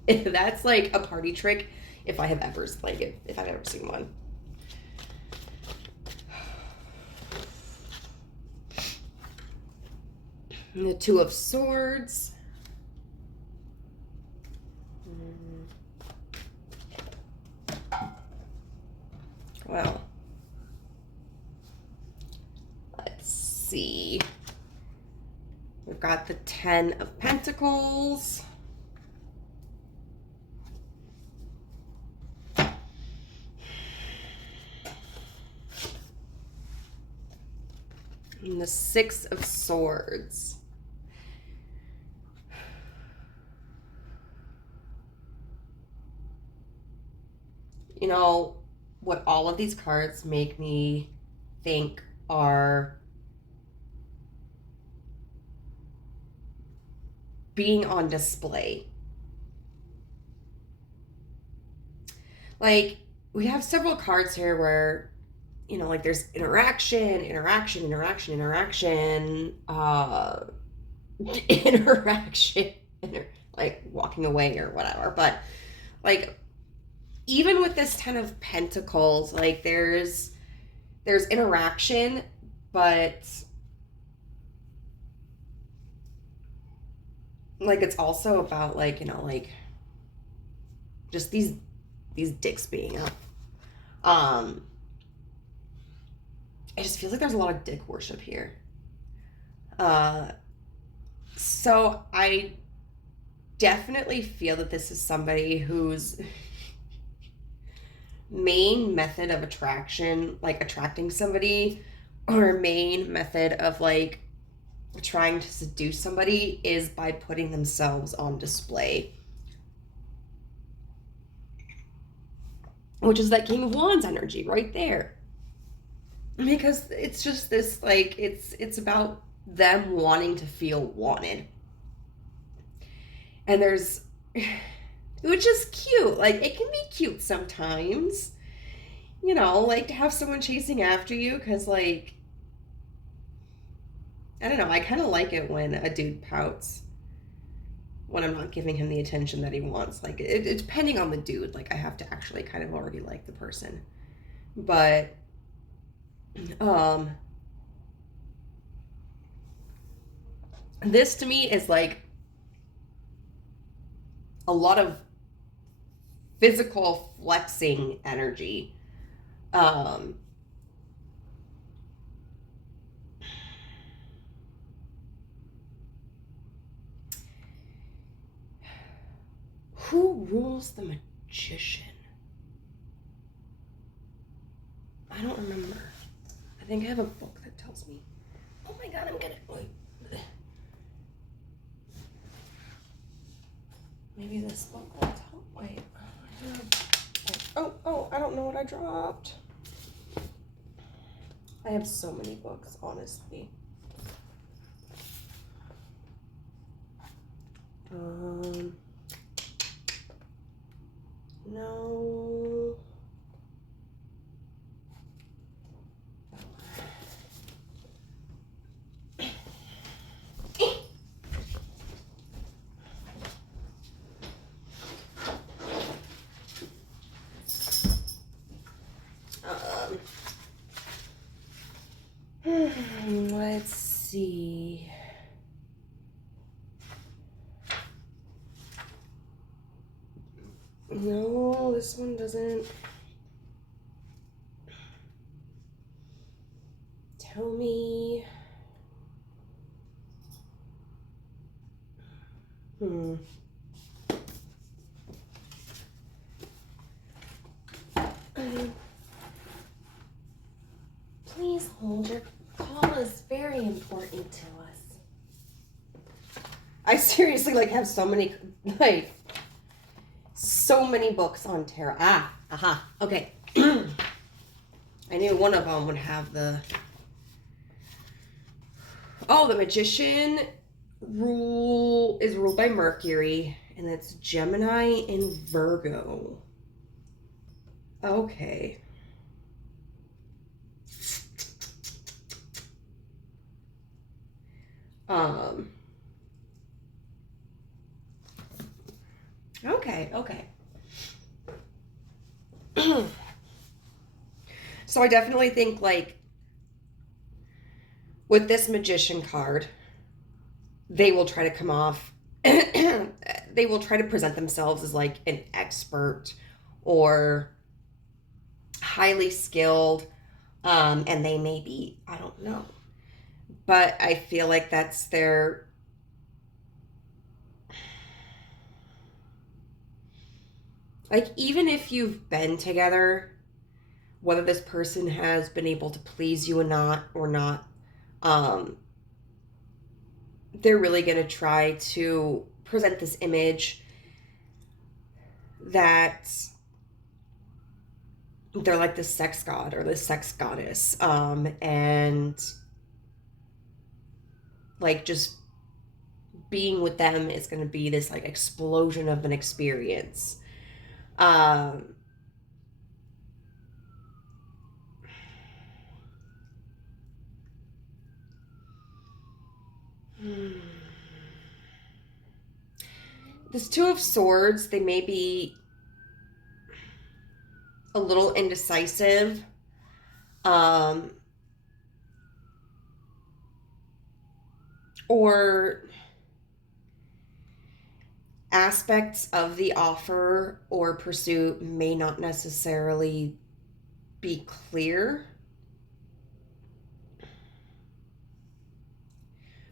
That's like a party trick if I have ever, like, if I've ever seen one. And the 2 of Swords. see. We've got the 10 of Pentacles. And the 6 of Swords. You know, what all of these cards make me think are being on display. Like, we have several cards here where, you know, like there's interaction, like walking away or whatever. But like, even with this 10 of Pentacles, like there's interaction, but like it's also about like, you know, like just these dicks being up. It just feels like there's a lot of dick worship here. So I definitely feel that this is somebody whose main method of attraction, like attracting somebody, or main method of like trying to seduce somebody is by putting themselves on display. Which is that King of Wands energy right there. Because it's just this, like, it's about them wanting to feel wanted. And there's, which is cute. Like, it can be cute sometimes, you know, like to have someone chasing after you. Because, like, I don't know, I kind of like it when a dude pouts when I'm not giving him the attention that he wants. Like, it's depending on the dude. Like, I have to actually kind of already like the person. But this to me is like a lot of physical flexing energy. Who rules the Magician? I don't remember. I think I have a book that tells me. Oh my god, I'm gonna... Wait. Maybe this book will tell... Wait. Oh, I don't know what I dropped. I have so many books, honestly. No... Let's see. No, this one doesn't tell me. Please hold, your call is very important to us. I seriously like have so many books on tarot. Okay. I knew one of them would have the Magician is ruled by Mercury, and it's Gemini and Virgo. Okay. Okay. So I definitely think, like, with this Magician card, they will try to come off, they will try to present themselves as, like, an expert or highly skilled, and they may be, I don't know. But I feel like that's their, like, even if you've been together, whether this person has been able to please you or not, um, they're really going to try to present this image that they're like the sex god or the sex goddess, and like just being with them is going to be this like explosion of an experience. um this Two of Swords, they may be a little indecisive, um or aspects of the offer or pursuit may not necessarily be clear,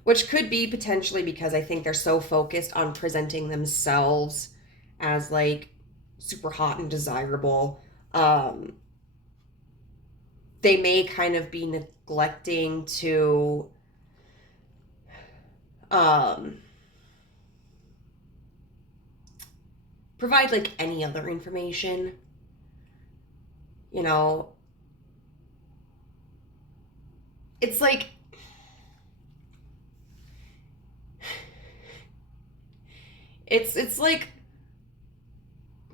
which could be potentially because I think they're so focused on presenting themselves as like super hot and desirable. um they may kind of be neglecting to um provide like any other information, you know. It's like it's like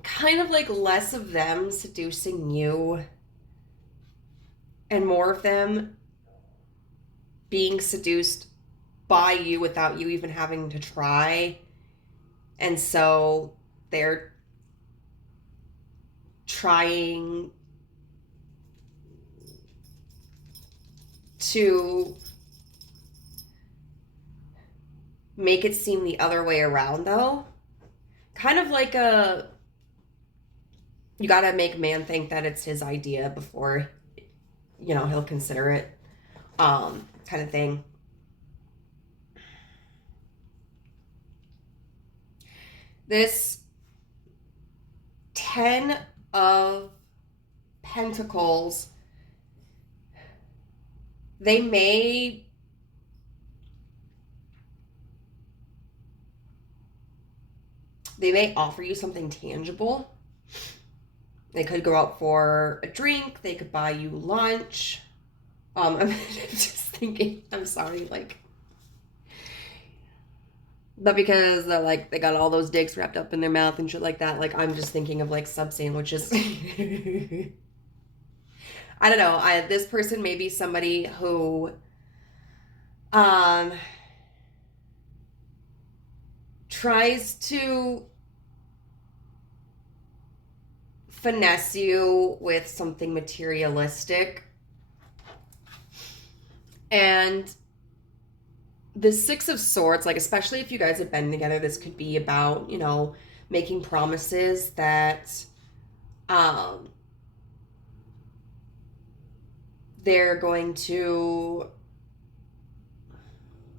kind of like less of them seducing you and more of them being seduced by you without you even having to try. And so they're trying to make it seem the other way around, though. Kind of like a, you gotta make man think that it's his idea before, you know, he'll consider it, kind of thing. This 10 of Pentacles, they may offer you something tangible. They could go out for a drink, they could buy you lunch. I'm just thinking, I'm sorry, like, but because they're like, they got all those dicks wrapped up in their mouth and shit like that, like, I'm just thinking of like sub sandwiches. I don't know. This person may be somebody who tries to finesse you with something materialistic. And the Six of Swords, like, especially if you guys have been together, this could be about, you know, making promises that they're going to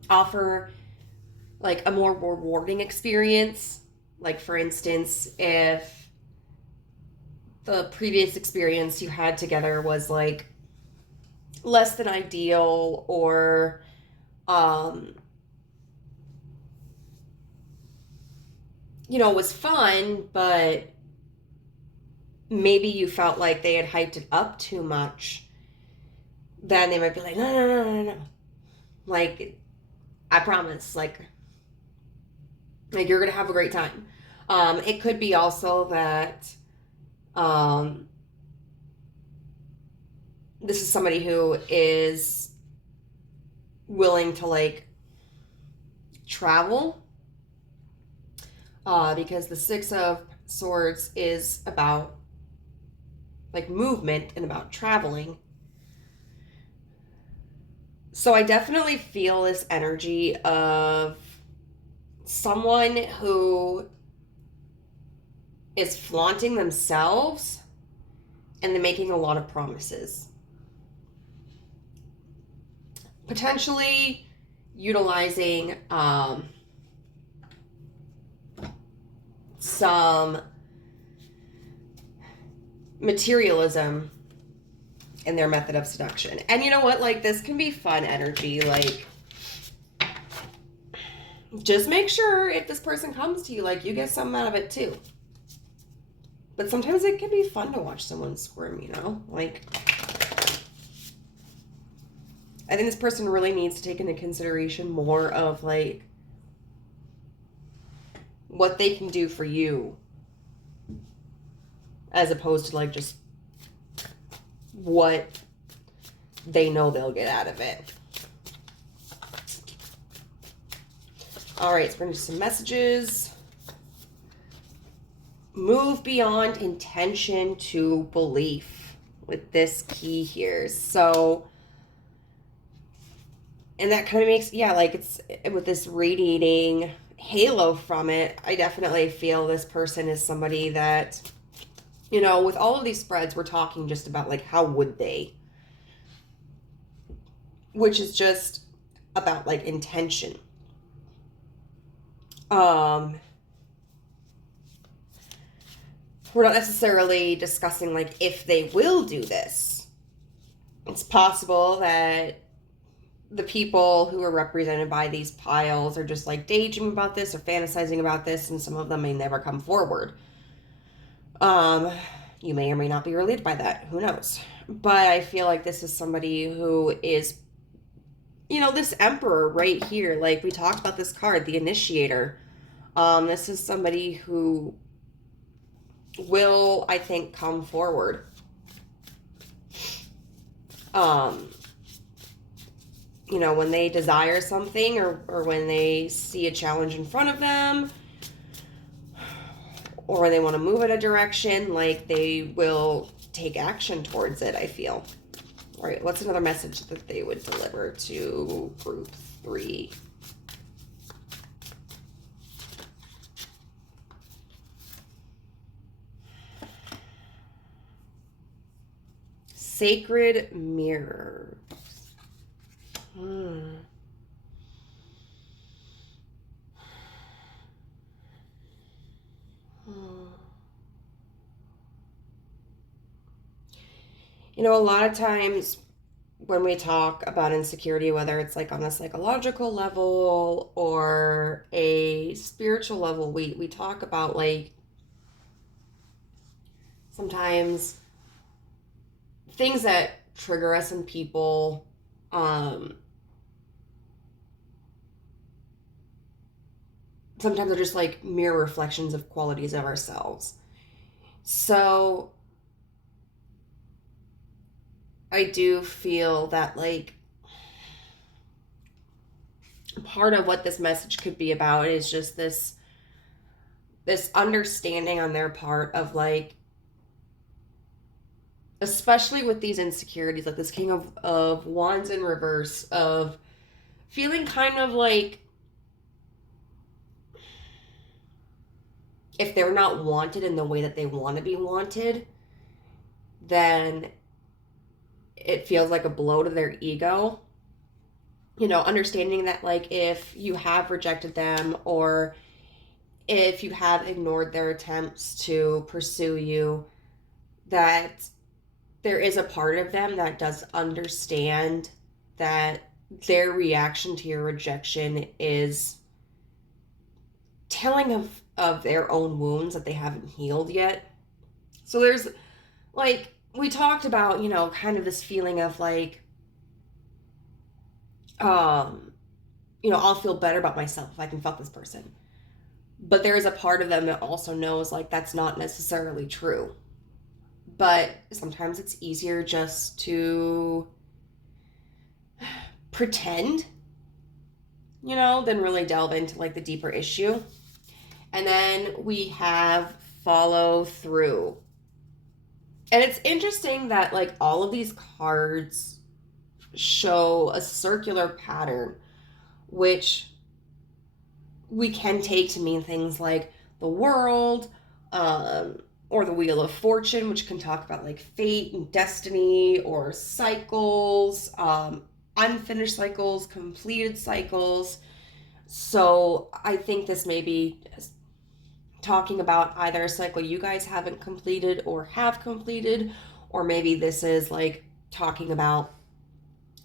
offer like a more rewarding experience. Like, for instance, if the previous experience you had together was like less than ideal, or you know, was fun, but maybe you felt like they had hyped it up too much, then they might be like, no, no, no, no, no. Like, I promise, like you're gonna have a great time. It could be also that this is somebody who is willing to like travel, because the Six of Swords is about like movement and about traveling. So I definitely feel this energy of someone who is flaunting themselves and they're making a lot of promises. potentially utilizing some materialism in their method of seduction. And you know what? Like, this can be fun energy. Like, just make sure if this person comes to you, like, you get something out of it too. But sometimes it can be fun to watch someone squirm, you know? Like, I think this person really needs to take into consideration more of, like, what they can do for you, as opposed to, like, just what they know they'll get out of it. All right, let's bring you some messages. Move beyond intention to belief with this key here. So, and that kind of makes, yeah, like, it's with this radiating halo from it, I definitely feel this person is somebody that, you know, with all of these spreads, we're talking just about, like, how would they? Which is just about, like, intention. We're not necessarily discussing, like, if they will do this. It's possible that the people who are represented by these piles are just, like, daydreaming about this or fantasizing about this, and some of them may never come forward. You may or may not be related by that. Who knows? But I feel like this is somebody who is, you know, this Emperor right here. Like, we talked about this card, the Initiator. This is somebody who will, I think, come forward. You know, when they desire something or when they see a challenge in front of them, or when they want to move in a direction, like, they will take action towards it, I feel. All right, what's another message that they would deliver to group 3? Sacred mirrors. You know, a lot of times when we talk about insecurity, whether it's, like, on a psychological level or a spiritual level, we talk about, like, sometimes things that trigger us in people, sometimes are just, like, mirror reflections of qualities of ourselves. So I do feel that, like, part of what this message could be about is just this understanding on their part of, like, especially with these insecurities, like this King of Wands in reverse, of feeling kind of like if they're not wanted in the way that they want to be wanted, then it feels like a blow to their ego. You know, understanding that, like, if you have rejected them or if you have ignored their attempts to pursue you, that there is a part of them that does understand that their reaction to your rejection is telling of their own wounds that they haven't healed yet. So there's, like, we talked about, you know, kind of this feeling of, like, you know, I'll feel better about myself if I can fuck this person. But there is a part of them that also knows, like, that's not necessarily true. But sometimes it's easier just to pretend, you know, than really delve into, like, the deeper issue. And then we have follow through. And it's interesting that, like, all of these cards show a circular pattern, which we can take to mean things like the world, or the Wheel of Fortune, which can talk about, like, fate and destiny or cycles. unfinished cycles, completed cycles. So I think this may be talking about either a cycle you guys haven't completed or have completed, or maybe this is like talking about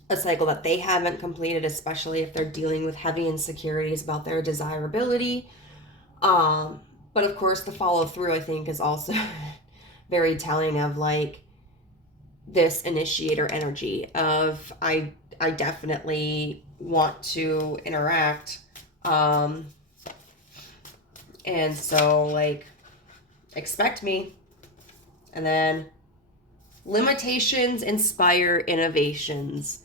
a cycle that they haven't completed, especially if they're dealing with heavy insecurities about their desirability. But of course, the follow through, I think, is also very telling of like this initiator energy of I definitely want to interact. And so like expect me. And then limitations inspire innovations.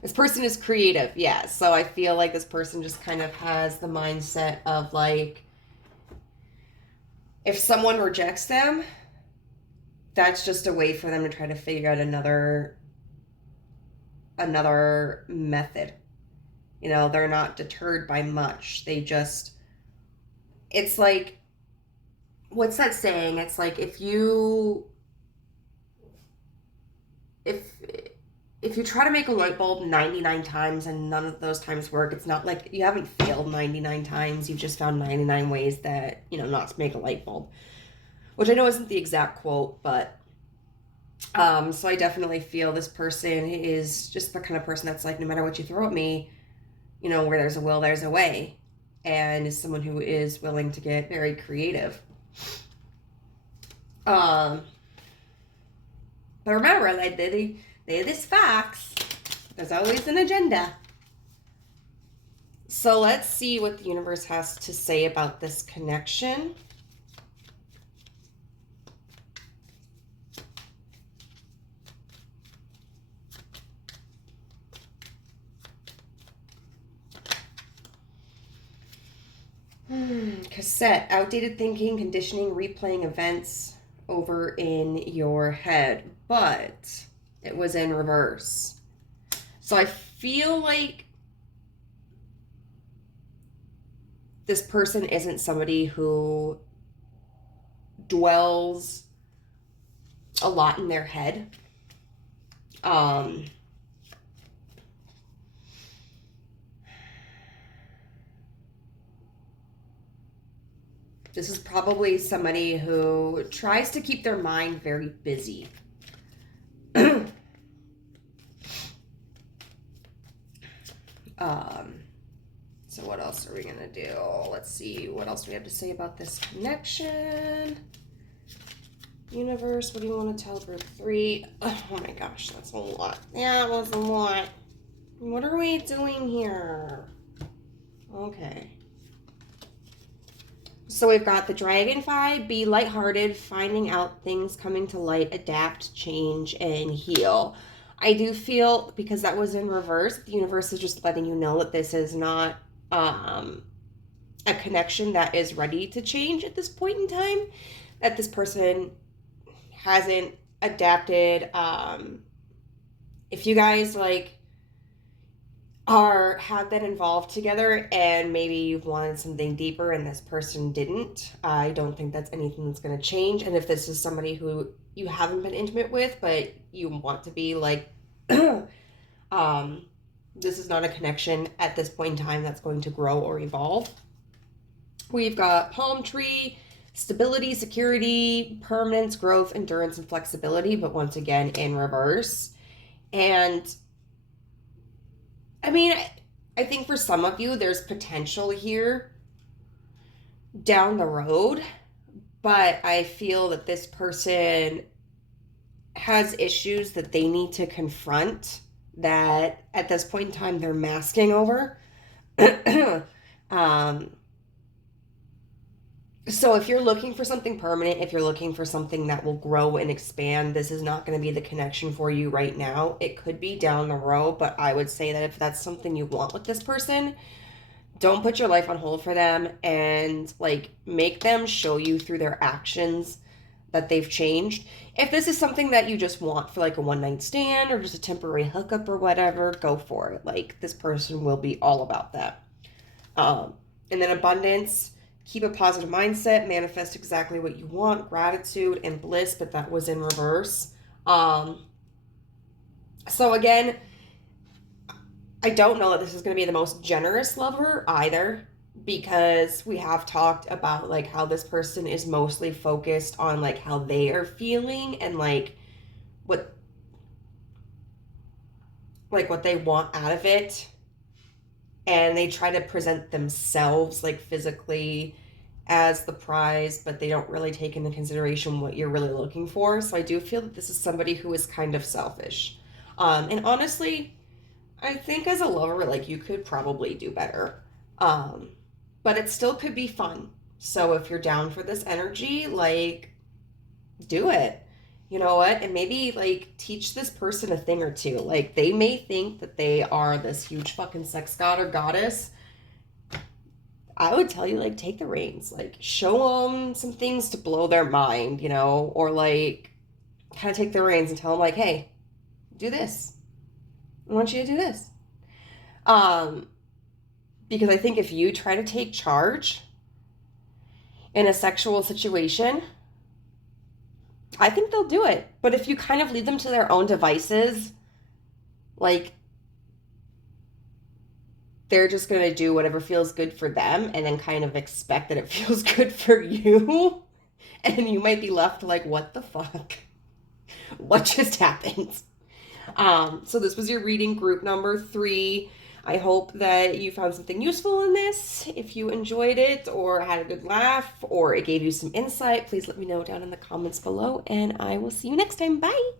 This person is creative, yeah. So I feel like this person just kind of has the mindset of like, if someone rejects them, that's just a way for them to try to figure out another method. You know, they're not deterred by much. They just, it's like, what's that saying? It's like if you try to make a light bulb 99 times and none of those times work, it's not like you haven't failed 99 times. You've just found 99 ways that, you know, not to make a light bulb. Which I know isn't the exact quote, but so I definitely feel this person is just the kind of person that's like, no matter what you throw at me, you know, where there's a will, there's a way. And is someone who is willing to get very creative. But remember, like they're this fox. There's always an agenda. So let's see what the universe has to say about this connection. Cassette, outdated thinking, conditioning, replaying events over in your head. But it was in reverse. So I feel like this person isn't somebody who dwells a lot in their head. This is probably somebody who tries to keep their mind very busy. So what else are we going to do? Let's see. What else do we have to say about this connection? Universe, what do you want to tell group 3? Oh my gosh, that's a lot. Yeah, it was a lot. What are we doing here? Okay. So we've got the dragonfly, be lighthearted, finding out things coming to light, adapt, change, and heal. I do feel, because that was in reverse, the universe is just letting you know that this is not a connection that is ready to change at this point in time, that this person hasn't adapted. If you guys like have been involved together and maybe you've wanted something deeper and this person didn't, I don't think that's anything that's going to change. And if this is somebody who you haven't been intimate with but you want to be, like, this is not a connection at this point in time that's going to grow or evolve. We've got palm tree, stability, security, permanence, growth, endurance, and flexibility, but once again in reverse. And I mean, I think for some of you, there's potential here down the road, but I feel that this person has issues that they need to confront that at this point in time they're masking over. So if you're looking for something permanent, if you're looking for something that will grow and expand, this is not going to be the connection for you right now. It could be down the road, but I would say that if that's something you want with this person, don't put your life on hold for them and like make them show you through their actions that they've changed. If this is something that you just want for like a one-night stand or just a temporary hookup or whatever, go for it. Like, this person will be all about that. And then abundance, keep a positive mindset, manifest exactly what you want, gratitude and bliss, but that was in reverse. So again, I don't know that this is going to be the most generous lover either, because we have talked about like how this person is mostly focused on like how they are feeling and what what they want out of it, and they try to present themselves like physically as the prize, but they don't really take into consideration what you're really looking for. So I do feel that this is somebody who is kind of selfish. And honestly, I think as a lover, like you could probably do better. Um, but it still could be fun. So if you're down for this energy, like do it. You know what? And maybe like teach this person a thing or two. Like they may think that they are this huge fucking sex god or goddess. I would tell you, like, take the reins, like, show them some things to blow their mind, you know, or like, kind of take the reins and tell them, like, hey, do this. I want you to do this. Um, because I think if you try to take charge in a sexual situation, I think they'll do it. But if you kind of leave them to their own devices, like, they're just going to do whatever feels good for them and then kind of expect that it feels good for you. And you might be left like, what the fuck? What just happened? So this was your reading group number 3. I hope that you found something useful in this. If you enjoyed it or had a good laugh or it gave you some insight, please let me know down in the comments below, and I will see you next time. Bye.